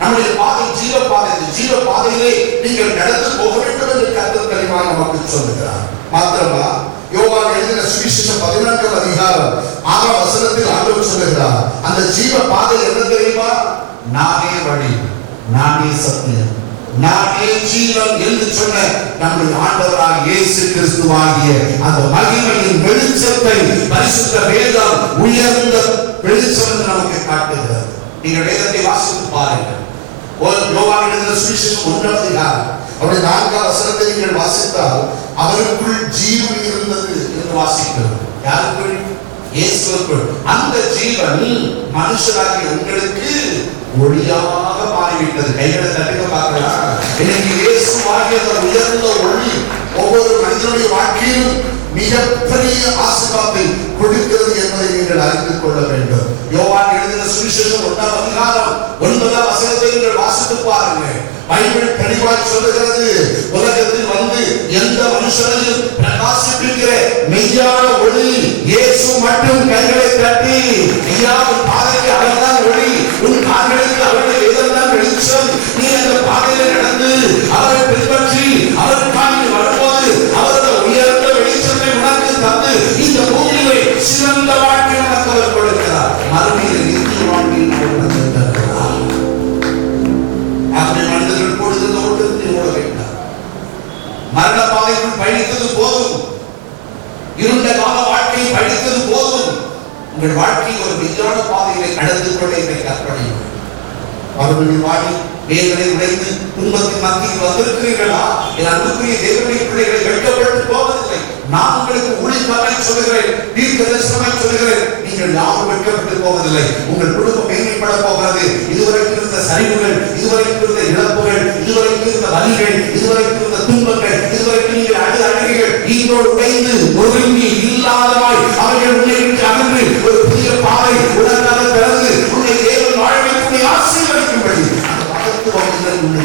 நம்முடைய பாதை ஜீவ பாதை. ஜீவ பாதையிலே நீங்கள் நடந்து போக வேண்டும் என்று கர்த்தர் தெளிவாக நமக்கு சொல்லுகிறார். மாத்திரமா, யோவான் எழுதின சுவிசேஷம் 14:6 ஆண்டவர் சொல்லுகிறார், அந்த ஜீவ பாதை என்ன தெரியுமா? நானே வழி, நானே சத்தியம், நானே ஜீவன் என்று சொன்ன நம்முடைய ஆண்டவராகிய இயேசு கிறிஸ்துவாகிய அந்த மகிமையின் வெளிச்சத்தை பரிசுத்த வேதம் உயர்ந்த வெளிச்சம் என்று நமக்கு காட்டுகிறது. நீங்கள் வேதத்தை வாசித்து பாருங்கள். யோவான் எழுதின சுவிசேஷம் 1:4 அவருடைய 4 நீங்கள் வாசித்தால், அவருக்குள் ஜீவன் இருந்தது என்று வாசிக்கிறோம். யாருக்குள்? இயேசுவுக்குள். அந்த ஜீவன் மனுஷராகிய உங்களுக்கு ஒளியாக மாறிவிட்டது. கைகளை தட்டுங்க பார்க்கலாம். இன்னைக்கு இயேசுவாகிய அந்த உயர்ந்த ஒளி ஒவ்வொரு மனிதனுடைய வாழ்க்கையிலும் மிகப்பெரிய ஆசீர்வாதத்தை கொடுக்கிறது என்பதை நீங்கள் அறிந்து கொள்ள வேண்டும். யோவான் எழுதின சுவிசேஷம் 1:9 நீங்கள் வாசித்து பாருங்கள். பைபிள் தெளிவாய் சொல்லுகிறது, உலகத்தில் வந்து எந்த மனுஷனையும் பிரகாசிப்பிக்கிற மெய்யான ஒளி இயேசு மட்டும். கைகளை தட்டி, ஐயா, உன் பாதைக்கு அவர்தான் ஒளி, உன் கால்களுக்கு அவருடைய வேதம்தான் வெளிச்சம். நீ அந்த பாதையில நடந்து அவரை பின்பற்றி அவர் காலில் வரும்போது அவரது உயர்ந்த வெளிச்சத்தை உனக்கு தந்து இந்த பூமியிலே சிறந்த வாழ்க்கை உனக்கு அவர் கொடுக்கிறார். மறுமையில் நித்திய வாழ்க்கையில் மனிதர்கள் கொடுத்தது ஓட்டத்தை ஓட வேண்டாம். மரண பாதைக்குள் பயணித்தது போதும், இருண்ட கால வாழ்க்கையை பயணித்தது போதும். உங்கள் வாழ்க்கை ஒரு மெய்யான பாதையிலே நடந்து கொள்ள இன்றைக்கு அர்ப்பணியுங்கள். அவர்களுடைய வாழ்க்கை வேதனை உடைந்து துன்பத்தின் மத்தியில் வந்திருக்கிறீர்களா? என் அன்புக்குரிய தேவனுடைய பிள்ளைகளை வெட்கப்பட்டு போவதில்லை. நான் உங்களுக்கு ஊழியக்காரனை சொல்லுகிறேன், தீர்க்கதரிசனமாய் சொல்லுகிறேன், நீங்கள் யாரும் வெட்கப்பட்டு போவதில்லை. உங்கள் குடும்பம் மேன்மைப்பட போகிறது. இதுவரைக்கும் இருந்த சரிவுகள், இதுவரைக்கும் இருந்த இழப்புகள், இதுவரைக்கும் இருந்த வலிகள், இதுவரைக்கும் இருந்த துன்பங்கள், இதுவரைக்கும் நீங்கள் அழுகிறீர்கள், இதோடு உடைந்து ஒருங்கி இல்லாதவாய் அவர்கள் உன்னை விட்டு அகன்று ஒரு புதிய பாதை உலகாக பிறந்து உன்னை தேவன் வாழ வைத்து உன்னை ஆசீர்வதிக்கும்படி அந்த வளர்த்து வாழ்ந்தது உன்னை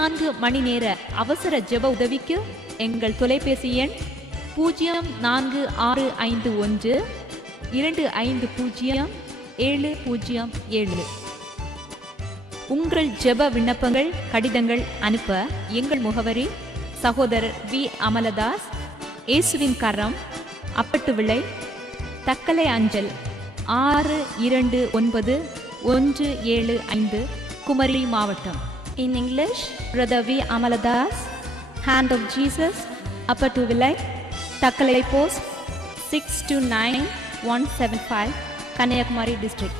24 மணி நேர அவசர ஜெப உதவிக்கு எங்கள் தொலைபேசி எண் 0465 250 707. உங்கள் ஜெப விண்ணப்பங்கள் கடிதங்கள் அனுப்ப எங்கள் முகவரி சகோதரர் வி. அமலதாஸ், இயேசுவின் கரம், அப்பட்டு விளை, தக்கலை அஞ்சல் 629175, குமரி மாவட்டம். In English, Brother V. Amaladas, Hand of Jesus, அப்பட்டு விளை, தக்கலை போஸ்ட் 629175, Kanyakumari district.